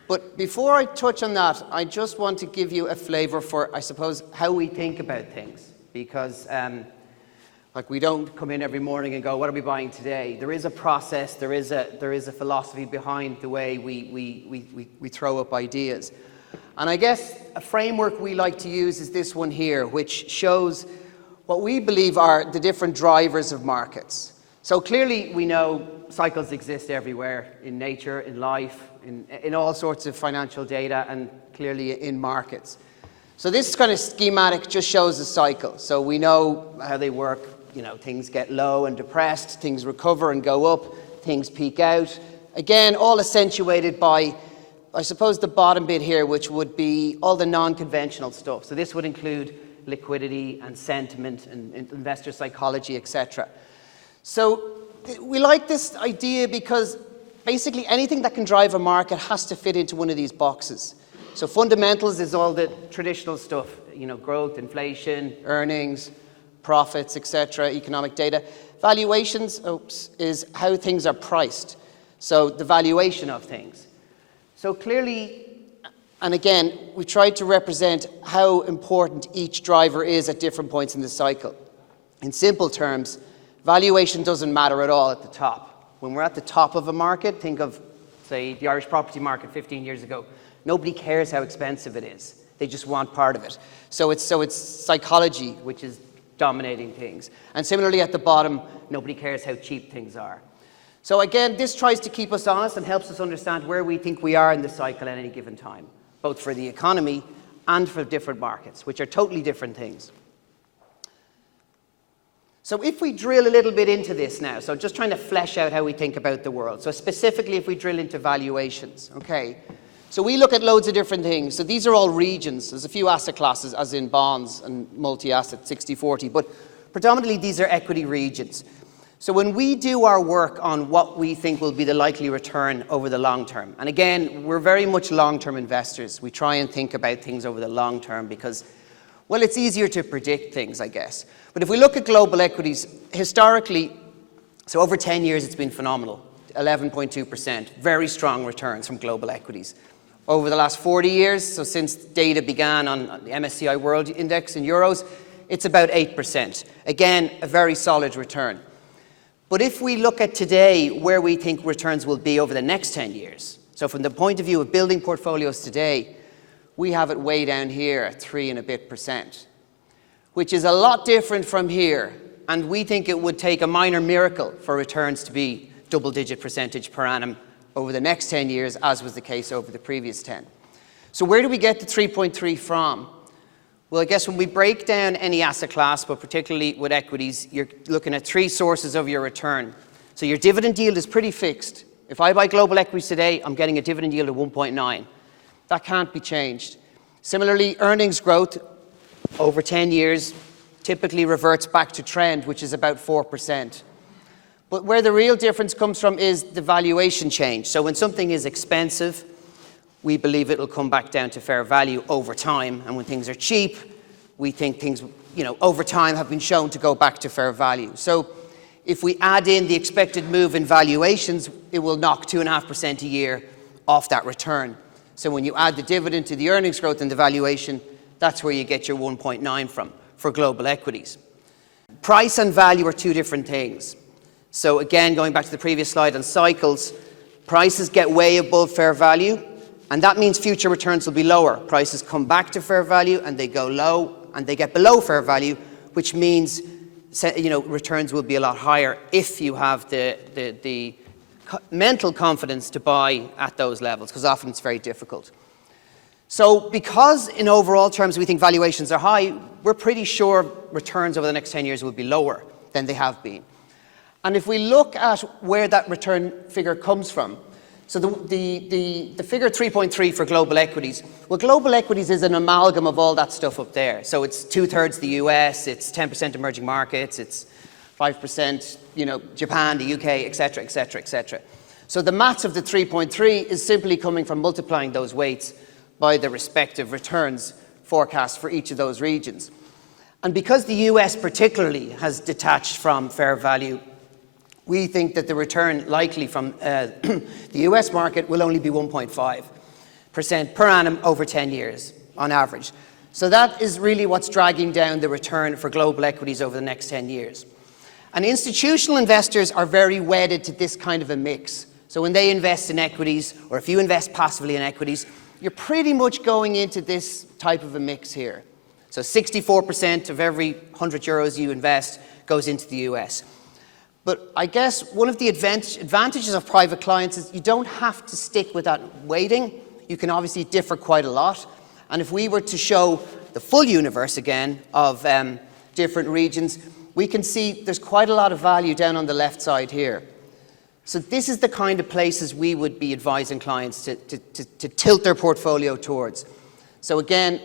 But before I touch on that, I just want to give you a flavour for, I suppose, how we think about things, because like we don't come in every morning and go, what are we buying today? There is a process, there is a philosophy behind the way we throw up ideas. And I guess a framework we like to use is this one here, which shows what we believe are the different drivers of markets. So clearly we know cycles exist everywhere, in nature, in life, in all sorts of financial data, and clearly in markets. So this kind of schematic just shows a cycle. So we know how they work. You know, things get low and depressed, things recover and go up, things peak out. Again, all accentuated by, I suppose, the bottom bit here, which would be all the non-conventional stuff. So this would include liquidity and sentiment and investor psychology, etc. So we like this idea because basically anything that can drive a market has to fit into one of these boxes. So fundamentals is all the traditional stuff, you know, growth, inflation, earnings, profits, etc., economic data. Valuations, is how things are priced. So the valuation of things. So clearly, and again, we tried to represent how important each driver is at different points in the cycle. In simple terms, valuation doesn't matter at all at the top. When we're at the top of a market, think of, say, the Irish property market 15 years ago. Nobody cares how expensive it is. They just want part of it. So it's psychology, which is dominating things. And similarly at the bottom, nobody cares how cheap things are. So again, this tries to keep us honest and helps us understand where we think we are in the cycle at any given time, both for the economy and for different markets, which are totally different things. So if we drill a little bit into this now, so just trying to flesh out how we think about the world. So specifically if we drill into valuations, okay. So we look at loads of different things. So these are all regions. There's a few asset classes, as in bonds and multi-asset, 60-40, but predominantly these are equity regions. So when we do our work on what we think will be the likely return over the long term, and again, we're very much long-term investors. We try and think about things over the long term because, well, it's easier to predict things, I guess. But if we look at global equities, historically, so over 10 years it's been phenomenal, 11.2%, very strong returns from global equities. Over the last 40 years, so since data began on the MSCI World Index in euros, it's about 8%. Again, a very solid return. But if we look at today where we think returns will be over the next 10 years, so from the point of view of building portfolios today, we have it way down here at 3 and a bit percent, which is a lot different from here. And we think it would take a minor miracle for returns to be double-digit percentage per annum over the next 10 years, as was the case over the previous 10. So where do we get the 3.3 from? Well, I guess when we break down any asset class, but particularly with equities, you're looking at 3 sources of your return. So your dividend yield is pretty fixed. If I buy global equities today, I'm getting a dividend yield of 1.9. That can't be changed. Similarly, earnings growth over 10 years typically reverts back to trend, which is about 4%. But where the real difference comes from is the valuation change. So when something is expensive, we believe it will come back down to fair value over time. And when things are cheap, we think things, over time have been shown to go back to fair value. So if we add in the expected move in valuations, it will knock 2.5% a year off that return. So when you add the dividend to the earnings growth and the valuation, that's where you get your 1.9 from for global equities. Price and value are two different things. So again, going back to the previous slide on cycles, prices get way above fair value, and that means future returns will be lower. Prices come back to fair value and they go low and they get below fair value, which means returns will be a lot higher if you have the mental confidence to buy at those levels, because often it's very difficult. So because in overall terms we think valuations are high, we're pretty sure returns over the next 10 years will be lower than they have been. And if we look at where that return figure comes from, so the figure 3.3 for global equities, well, global equities is an amalgam of all that stuff up there. So it's 2/3 the US, it's 10% emerging markets, it's 5%, Japan, the UK, et cetera, et cetera, et cetera. So the maths of the 3.3 is simply coming from multiplying those weights by the respective returns forecast for each of those regions. And because the US particularly has detached from fair value, we think that the return likely from the US market will only be 1.5% per annum over 10 years on average. So that is really what's dragging down the return for global equities over the next 10 years. And institutional investors are very wedded to this kind of a mix. So when they invest in equities, or if you invest passively in equities, you're pretty much going into this type of a mix here. So 64% of every 100 euros you invest goes into the US. But I guess one of the advantages of private clients is you don't have to stick with that weighting. You can obviously differ quite a lot. And if we were to show the full universe again of different regions, we can see there's quite a lot of value down on the left side here. So this is the kind of places we would be advising clients to tilt their portfolio towards. So again,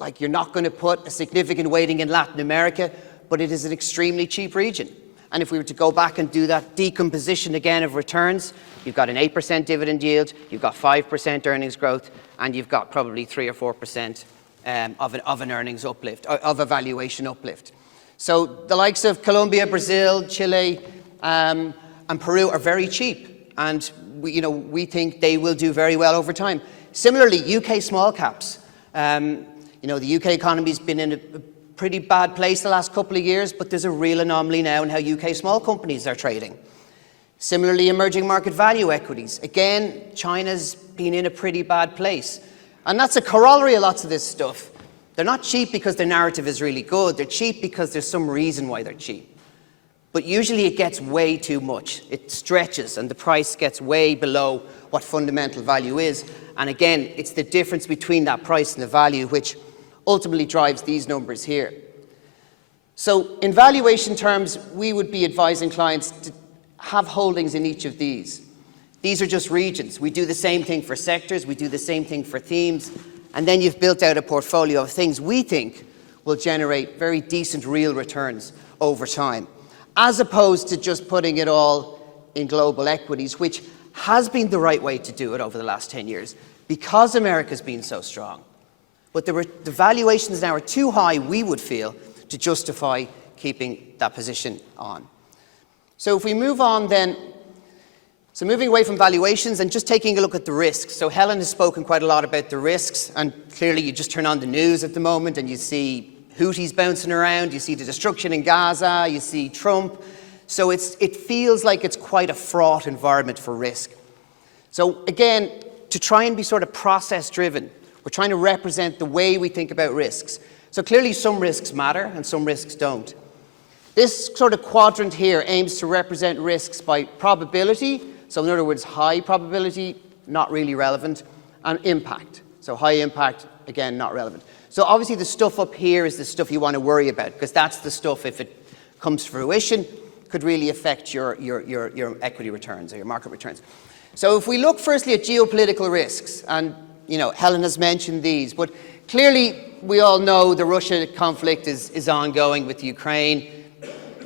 like, you're not going to put a significant weighting in Latin America, but it is an extremely cheap region. And if we were to go back and do that decomposition again of returns, you've got an 8% dividend yield, you've got 5% earnings growth, and you've got probably 3 or 4% of an earnings uplift, of a valuation uplift. So the likes of Colombia, Brazil, Chile, and Peru are very cheap, and we think they will do very well over time. Similarly, UK small caps. The UK economy's been in a pretty bad place the last couple of years, but there's a real anomaly now in how UK small companies are trading. Similarly, emerging market value equities. Again, China's been in a pretty bad place. And that's a corollary of lots of this stuff. They're not cheap because their narrative is really good. They're cheap because there's some reason why they're cheap. But usually it gets way too much. It stretches and the price gets way below what fundamental value is. And again, it's the difference between that price and the value which ultimately drives these numbers here. So in valuation terms, we would be advising clients to have holdings in each of these. These are just regions. We do the same thing for sectors, we do the same thing for themes, and then you've built out a portfolio of things we think will generate very decent real returns over time, as opposed to just putting it all in global equities, which has been the right way to do it over the last 10 years because America's been so strong. But the valuations now are too high, we would feel, to justify keeping that position on. So if we move on then, so moving away from valuations and just taking a look at the risks. So Helen has spoken quite a lot about the risks, and clearly you just turn on the news at the moment and you see Houthis bouncing around, you see the destruction in Gaza, you see Trump. So it feels like it's quite a fraught environment for risk. So again, to try and be sort of process-driven, we're trying to represent the way we think about risks. So clearly some risks matter and some risks don't. This sort of quadrant here aims to represent risks by probability. So in other words, high probability, not really relevant, and impact. So high impact, again, not relevant. So obviously the stuff up here is the stuff you want to worry about, because that's the stuff, if it comes to fruition, could really affect your equity returns or your market returns. So if we look firstly at geopolitical risks, and Helen has mentioned these, but clearly we all know the Russia conflict is ongoing with Ukraine.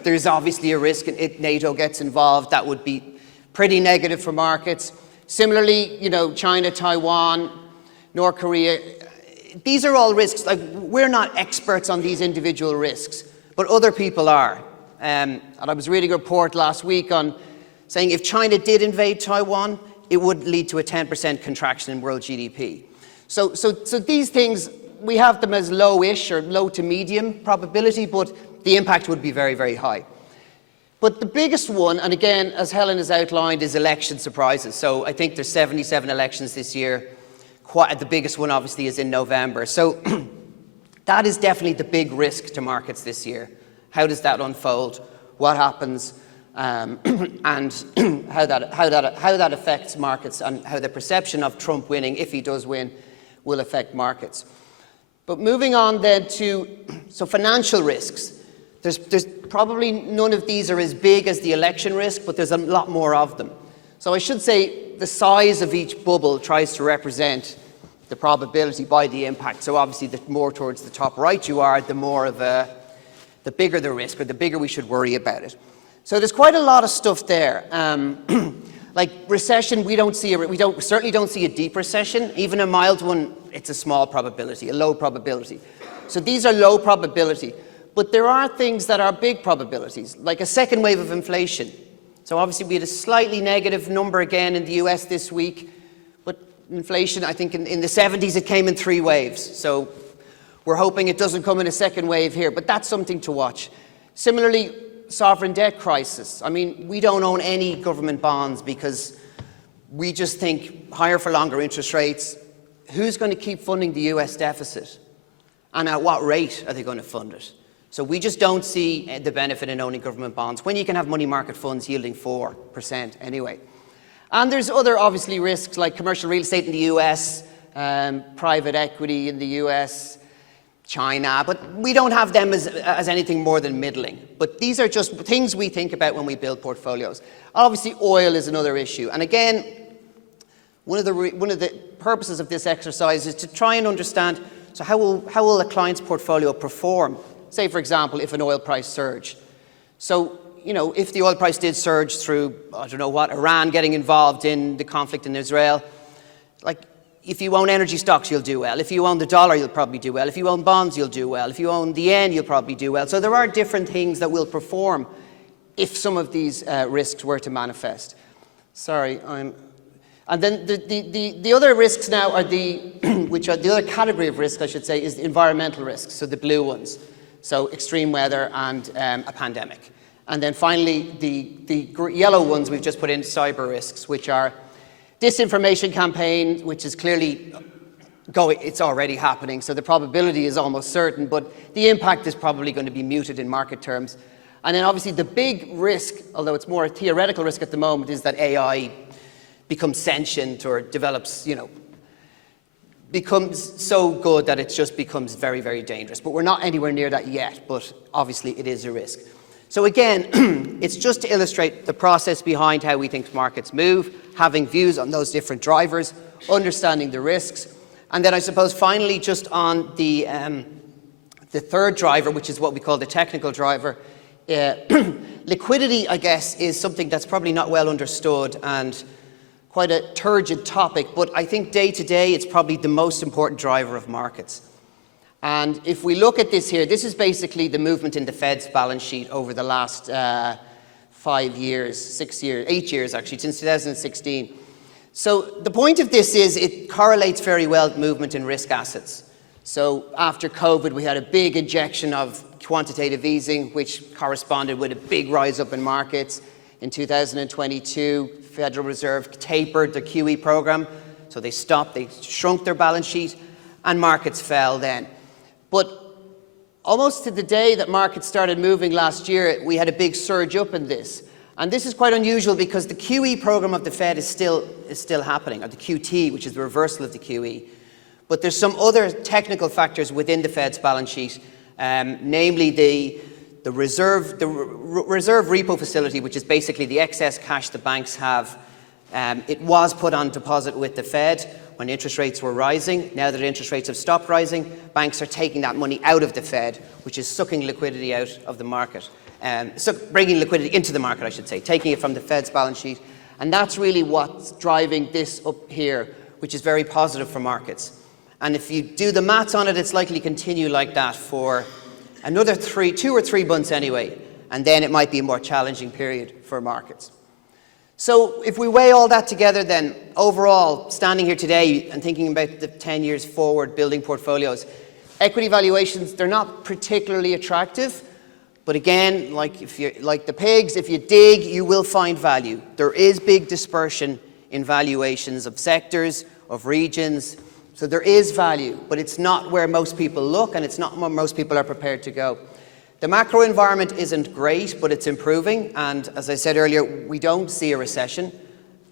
There's obviously a risk if NATO gets involved. That would be pretty negative for markets. Similarly, China, Taiwan, North Korea, these are all risks. Like, we're not experts on these individual risks, but other people are. And I was reading a report last week on saying if China did invade Taiwan, it would lead to a 10% contraction in world GDP. So these things, we have them as low-ish or low to medium probability, but the impact would be very, very high. But the biggest one, and again, as Helen has outlined, is election surprises. So I think there's 77 elections this year. The biggest one, obviously, is in November. So that is definitely the big risk to markets this year. How does that unfold? What happens? And how that affects markets, and how the perception of Trump winning, if he does win, will affect markets. But moving on then to financial risks. There's probably none of these are as big as the election risk, but there's a lot more of them. So I should say the size of each bubble tries to represent the probability by the impact. So obviously, the more towards the top right you are, the bigger the risk, or the bigger we should worry about it. So there's quite a lot of stuff there. Like recession, we certainly don't see a deep recession. Even a mild one, it's a small probability, a low probability. So these are low probability. But there are things that are big probabilities, like a second wave of inflation. So obviously we had a slightly negative number again in the US this week, but inflation, I think in the 70s, it came in 3 waves. So we're hoping it doesn't come in a second wave here, but that's something to watch. Similarly, sovereign debt crisis. I mean, we don't own any government bonds because we just think higher for longer interest rates. Who's going to keep funding the US deficit? And at what rate are they going to fund it? So we just don't see the benefit in owning government bonds when you can have money market funds yielding 4% anyway. And there's other, obviously, risks like commercial real estate in the US, private equity in the US, China, but we don't have them as anything more than middling. But these are just things we think about when we build portfolios. Obviously, oil is another issue. And again, one of the purposes of this exercise is to try and understand, so how will a client's portfolio perform? Say, for example, if an oil price surge. So, if the oil price did surge through, I don't know what, Iran getting involved in the conflict in Israel, like, if you own energy stocks, you'll do well. If you own the dollar, you'll probably do well. If you own bonds, you'll do well. If you own the yen, you'll probably do well. So there are different things that will perform if some of these risks were to manifest. And then the other risks now are which are the other category of risk, I should say, is the environmental risks, so the blue ones. So extreme weather and a pandemic. And then finally, the yellow ones we've just put in cyber risks, which are disinformation campaign, which is clearly it's already happening. So the probability is almost certain, but the impact is probably going to be muted in market terms. And then obviously the big risk, although it's more a theoretical risk at the moment, is that AI becomes sentient or develops, becomes so good that it just becomes very, very dangerous. But we're not anywhere near that yet, but obviously it is a risk. So again, it's just to illustrate the process behind how we think markets move, having views on those different drivers, understanding the risks. And then I suppose finally just on the third driver, which is what we call the technical driver, liquidity, I guess, is something that's probably not well understood and quite a turgid topic, but I think day to day it's probably the most important driver of markets. And if we look at this here, this is basically the movement in the Fed's balance sheet over the last 5 years, 6 years, 8 years actually, since 2016. So the point of this is it correlates very well with movement in risk assets. So after COVID, we had a big injection of quantitative easing, which corresponded with a big rise up in markets. In 2022, Federal Reserve tapered the QE program, so they shrunk their balance sheet, and markets fell then. But almost to the day that markets started moving last year, we had a big surge up in this. And this is quite unusual because the QE program of the Fed is still happening, or the QT, which is the reversal of the QE. But there's some other technical factors within the Fed's balance sheet, namely the reserve repo facility, which is basically the excess cash the banks have. It was put on deposit with the Fed when interest rates were rising. Now that interest rates have stopped rising, banks are taking that money out of the Fed, which is sucking liquidity out of the market. Bringing liquidity into the market, I should say, taking it from the Fed's balance sheet. And that's really what's driving this up here, which is very positive for markets. And if you do the maths on it, it's likely to continue like that for another 2 or 3 months anyway, and then it might be a more challenging period for markets. So if we weigh all that together then, overall, standing here today and thinking about the 10 years forward building portfolios, equity valuations, they're not particularly attractive, but again, like the pigs, if you dig, you will find value. There is big dispersion in valuations of sectors, of regions, so there is value, but it's not where most people look and it's not where most people are prepared to go. The macro environment isn't great, but it's improving, and as I said earlier, we don't see a recession.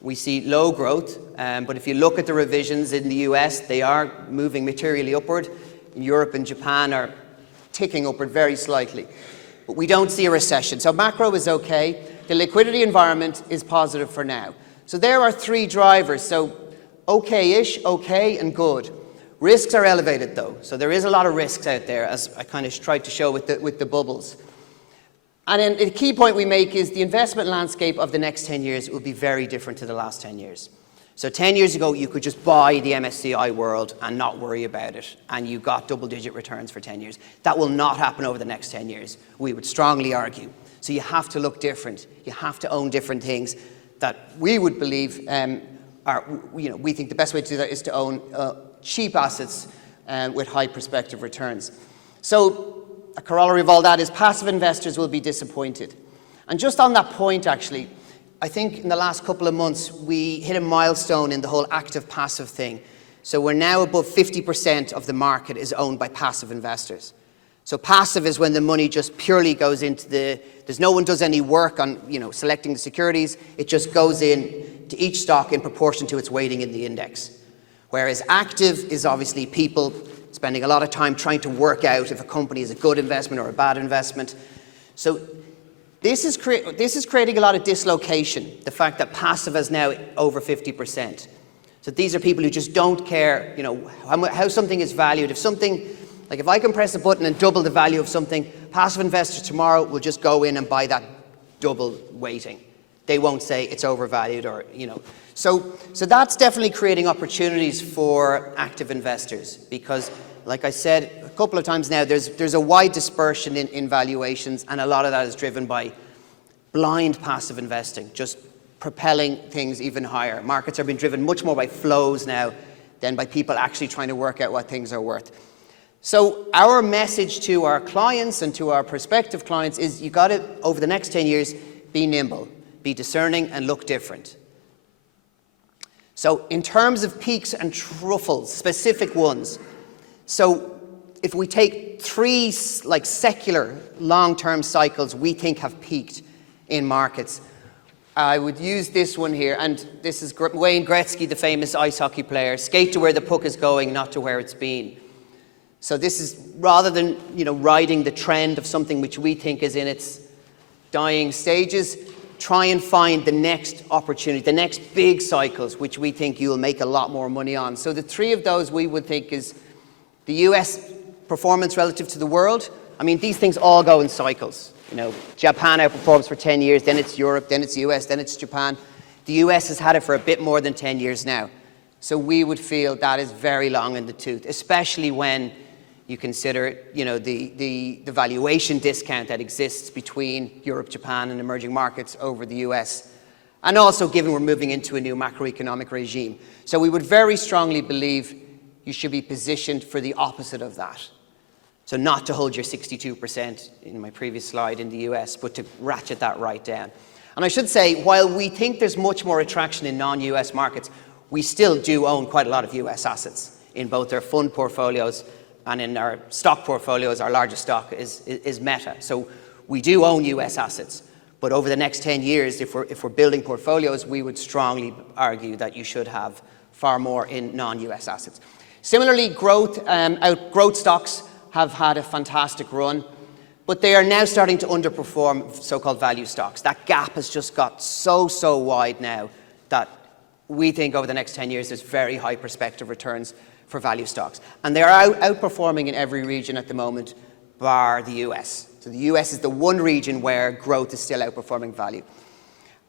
We see low growth, but if you look at the revisions in the US, they are moving materially upward. Europe and Japan are ticking upward very slightly. But we don't see a recession. So macro is okay. The liquidity environment is positive for now. So there are three drivers. So okay-ish, okay, and good. Risks are elevated though. So there is a lot of risks out there, as I kind of tried to show with the bubbles. And then the key point we make is the investment landscape of the next 10 years will be very different to the last 10 years. So 10 years ago, you could just buy the MSCI World and not worry about it, and you got double-digit returns for 10 years. That will not happen over the next 10 years, we would strongly argue. So you have to look different. You have to own different things that we would believe we think the best way to do that is to own cheap assets with high prospective returns. So a corollary of all that is passive investors will be disappointed. And just on that point, actually, I think in the last couple of months, we hit a milestone in the whole active-passive thing. So we're now above 50% of the market is owned by passive investors. So passive is when the money just purely goes into there's no one does any work on, selecting the securities. It just goes in to each stock in proportion to its weighting in the index. Whereas active is obviously people spending a lot of time trying to work out if a company is a good investment or a bad investment. So this is creating a lot of dislocation, the fact that passive is now over 50%. So these are people who just don't care, how something is valued. If I can press a button and double the value of something, passive investors tomorrow will just go in and buy that double weighting. They won't say it's overvalued or. So that's definitely creating opportunities for active investors because, like I said a couple of times now, there's a wide dispersion in valuations, and a lot of that is driven by blind passive investing, just propelling things even higher. Markets are being driven much more by flows now than by people actually trying to work out what things are worth. So our message to our clients and to our prospective clients is you got to, over the next 10 years, be nimble, be discerning, and look different. So in terms of peaks and truffles, specific ones, so if we take three secular long-term cycles we think have peaked in markets, I would use this one here, and this is Wayne Gretzky, the famous ice hockey player, skate to where the puck is going, not to where it's been. So this is, rather than riding the trend of something which we think is in its dying stages, try and find the next opportunity, the next big cycles, which we think you'll make a lot more money on. So the three of those we would think is the US performance relative to the world. I mean, these things all go in cycles. Japan outperforms for 10 years, then it's Europe, then it's US, then it's Japan. The US has had it for a bit more than 10 years now. So we would feel that is very long in the tooth, especially when you consider, the valuation discount that exists between Europe, Japan, and emerging markets over the US. And also given we're moving into a new macroeconomic regime. So we would very strongly believe you should be positioned for the opposite of that. So not to hold your 62% in my previous slide in the US, but to ratchet that right down. And I should say, while we think there's much more attraction in non-US markets, we still do own quite a lot of US assets in both our fund portfolios and in our stock portfolios. Our largest stock is Meta. So we do own US assets. But over the next 10 years, if we're building portfolios, we would strongly argue that you should have far more in non-US assets. Similarly, growth stocks have had a fantastic run, but they are now starting to underperform so-called value stocks. That gap has just got so wide now that we think over the next 10 years there's very high prospective returns for value stocks. And they are outperforming in every region at the moment, bar the US. So the US is the one region where growth is still outperforming value.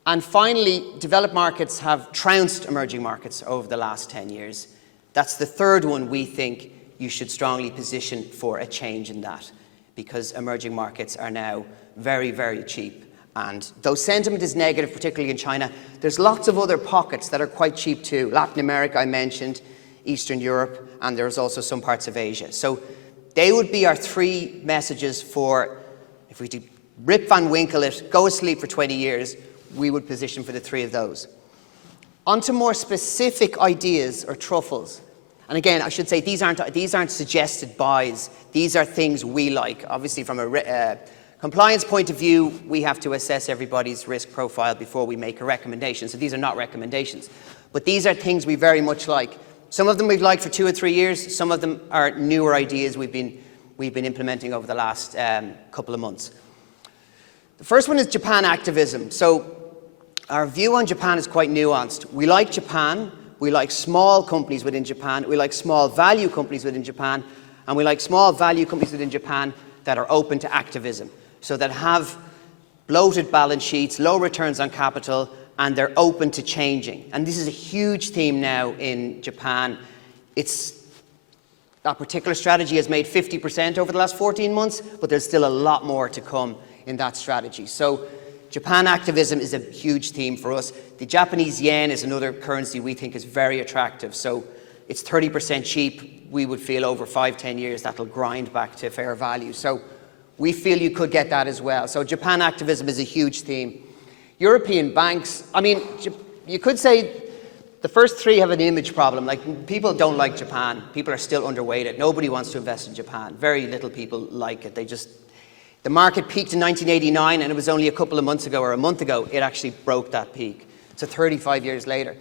And finally, developed markets have trounced emerging markets over the last 10 years. That's the third one we think you should strongly position for a change in that, because emerging markets are now very, very cheap. And though sentiment is negative, particularly in China, there's lots of other pockets that are quite cheap too. Latin America, I mentioned, Eastern Europe, and there's also some parts of Asia. So they would be our three messages for, if we do Rip Van Winkle it, go asleep for 20 years, we would position for the three of those. On to more specific ideas or truffles. And again, I should say these aren't suggested buys. These are things we like. Obviously, from a compliance point of view, we have to assess everybody's risk profile before we make a recommendation. So these are not recommendations. But these are things we very much like. Some of them we've liked for 2 or 3 years. Some of them are newer ideas we've been implementing over the last couple of months. The first one is Japan activism. So our view on Japan is quite nuanced. We like Japan. We like small companies within Japan. We like small value companies within Japan. And we like small value companies within Japan that are open to activism. So that have bloated balance sheets, low returns on capital, and they're open to changing. And this is a huge theme now in Japan. That particular strategy has made 50% over the last 14 months, but there's still a lot more to come in that strategy. So Japan activism is a huge theme for us. The Japanese yen is another currency we think is very attractive. So it's 30% cheap. We would feel over 5-10 years that'll grind back to fair value. So we feel you could get that as well. So Japan activism is a huge theme. European banks, I mean, you could say the first three have an image problem. Like, people don't like Japan. People are still underweighted. Nobody wants to invest in Japan. Very little people like it. The market peaked in 1989, and it was only a couple of months ago or a month ago, it actually broke that peak. So 35 years later.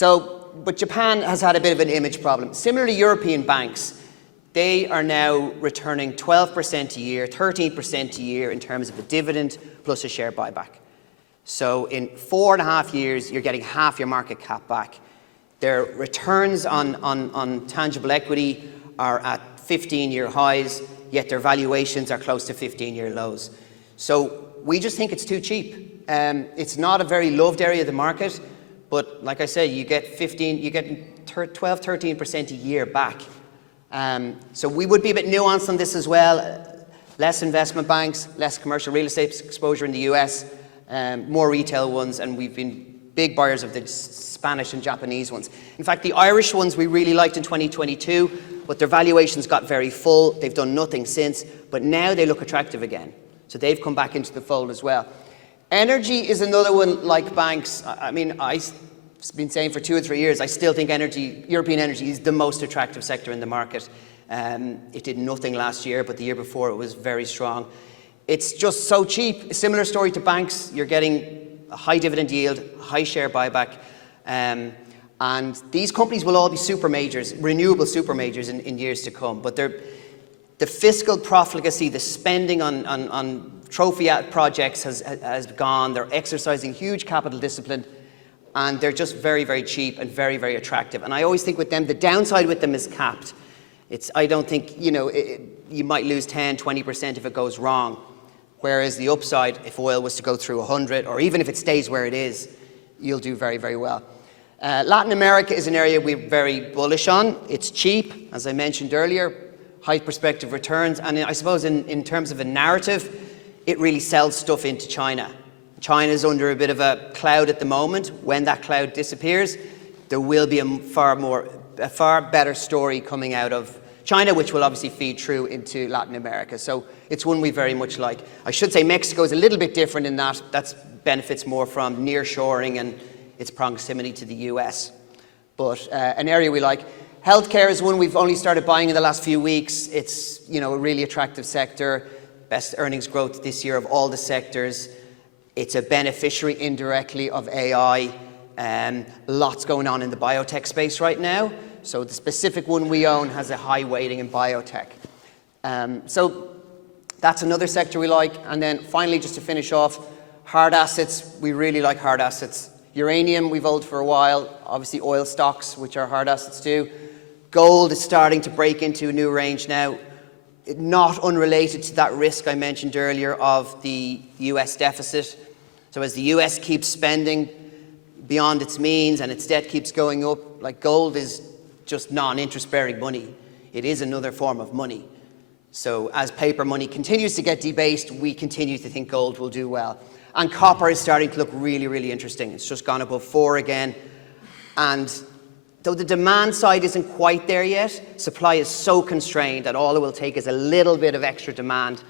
But Japan has had a bit of an image problem. Similarly, European banks, they are now returning 12% a year, 13% a year in terms of a dividend plus a share buyback. So in 4.5 years, you're getting half your market cap back. Their returns on tangible equity are at 15-year highs, yet their valuations are close to 15-year lows. So we just think it's too cheap. It's not a very loved area of the market, but like I said, you get 12, 13% a year back. So we would be a bit nuanced on this as well. Less investment banks, less commercial real estate exposure in the US, more retail ones, and we've been big buyers of the Spanish and Japanese ones. In fact, the Irish ones we really liked in 2022, but their valuations got very full. They've done nothing since, but now they look attractive again. So they've come back into the fold as well. Energy is another one like banks. I mean, I've been saying for 2 or 3 years, I still think European energy is the most attractive sector in the market. It did nothing last year, but the year before it was very strong. It's just so cheap. A similar story to banks. You're getting a high dividend yield, high share buyback. And these companies will all be super majors, renewable super majors in years to come. But the fiscal profligacy, the spending on trophy projects has gone. They're exercising huge capital discipline. And they're just very, very cheap and very, very attractive. And I always think with them, the downside with them is capped. I don't think, you might lose 10, 20% if it goes wrong. Whereas the upside, if oil was to go through 100, or even if it stays where it is, you'll do very, very well. Latin America is an area we're very bullish on. It's cheap, as I mentioned earlier, high prospective returns. And I suppose in terms of a narrative, it really sells stuff into China. China's under a bit of a cloud at the moment. When that cloud disappears, there will be a far better story coming out of China, which will obviously feed through into Latin America. So it's one we very much like. I should say Mexico is a little bit different in that benefits more from nearshoring and its proximity to the US. But an area we like. Healthcare is one we've only started buying in the last few weeks. It's a really attractive sector. Best earnings growth this year of all the sectors. It's a beneficiary indirectly of AI. Lots going on in the biotech space right now. So the specific one we own has a high weighting in biotech. So that's another sector we like. And then finally, just to finish off, hard assets. We really like hard assets. Uranium we've owned for a while. Obviously oil stocks, which are hard assets too. Gold is starting to break into a new range now. Not unrelated to that risk I mentioned earlier of the US deficit. So as the US keeps spending beyond its means and its debt keeps going up, like gold is just non-interest bearing money. It is another form of money. So as paper money continues to get debased, we continue to think gold will do well. And copper is starting to look really, really interesting. It's just gone above 4 again. And though the demand side isn't quite there yet, supply is so constrained that all it will take is a little bit of extra demand,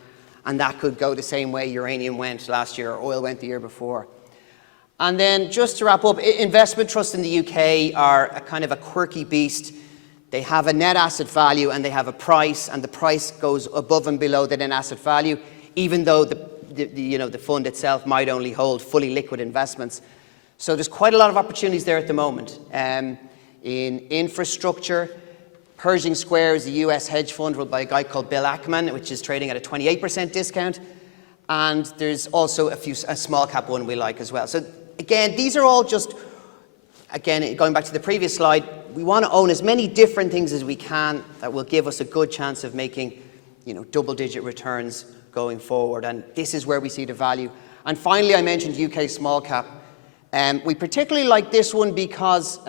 and that could go the same way uranium went last year or oil went the year before. And then just to wrap up, investment trusts in the UK are a kind of a quirky beast. They have a net asset value and they have a price, and the price goes above and below the net asset value, even though the fund itself might only hold fully liquid investments. So there's quite a lot of opportunities there at the moment. In infrastructure, Pershing Square is a US hedge fund run by a guy called Bill Ackman, which is trading at a 28% discount. And there's also a small cap one we like as well. So again, these are all just, again, going back to the previous slide, we want to own as many different things as we can that will give us a good chance of making, double-digit returns going forward. And this is where we see the value. And finally, I mentioned UK small cap. We particularly like this one because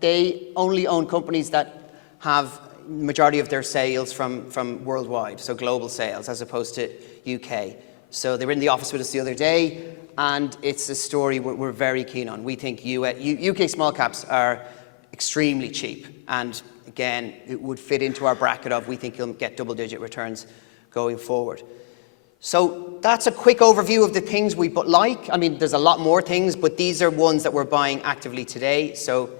they only own companies that have the majority of their sales from worldwide, so global sales, as opposed to UK. So they were in the office with us the other day, and it's a story we're very keen on. We think UK small caps are extremely cheap, and again, it would fit into our bracket of we think you'll get double-digit returns going forward. So that's a quick overview of the things we like. I mean, there's a lot more things, but these are ones that we're buying actively today. So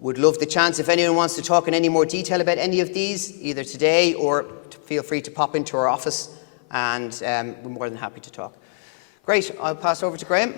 would love the chance, if anyone wants to talk in any more detail about any of these, either today or feel free to pop into our office, and we're more than happy to talk. Great, I'll pass over to Graham.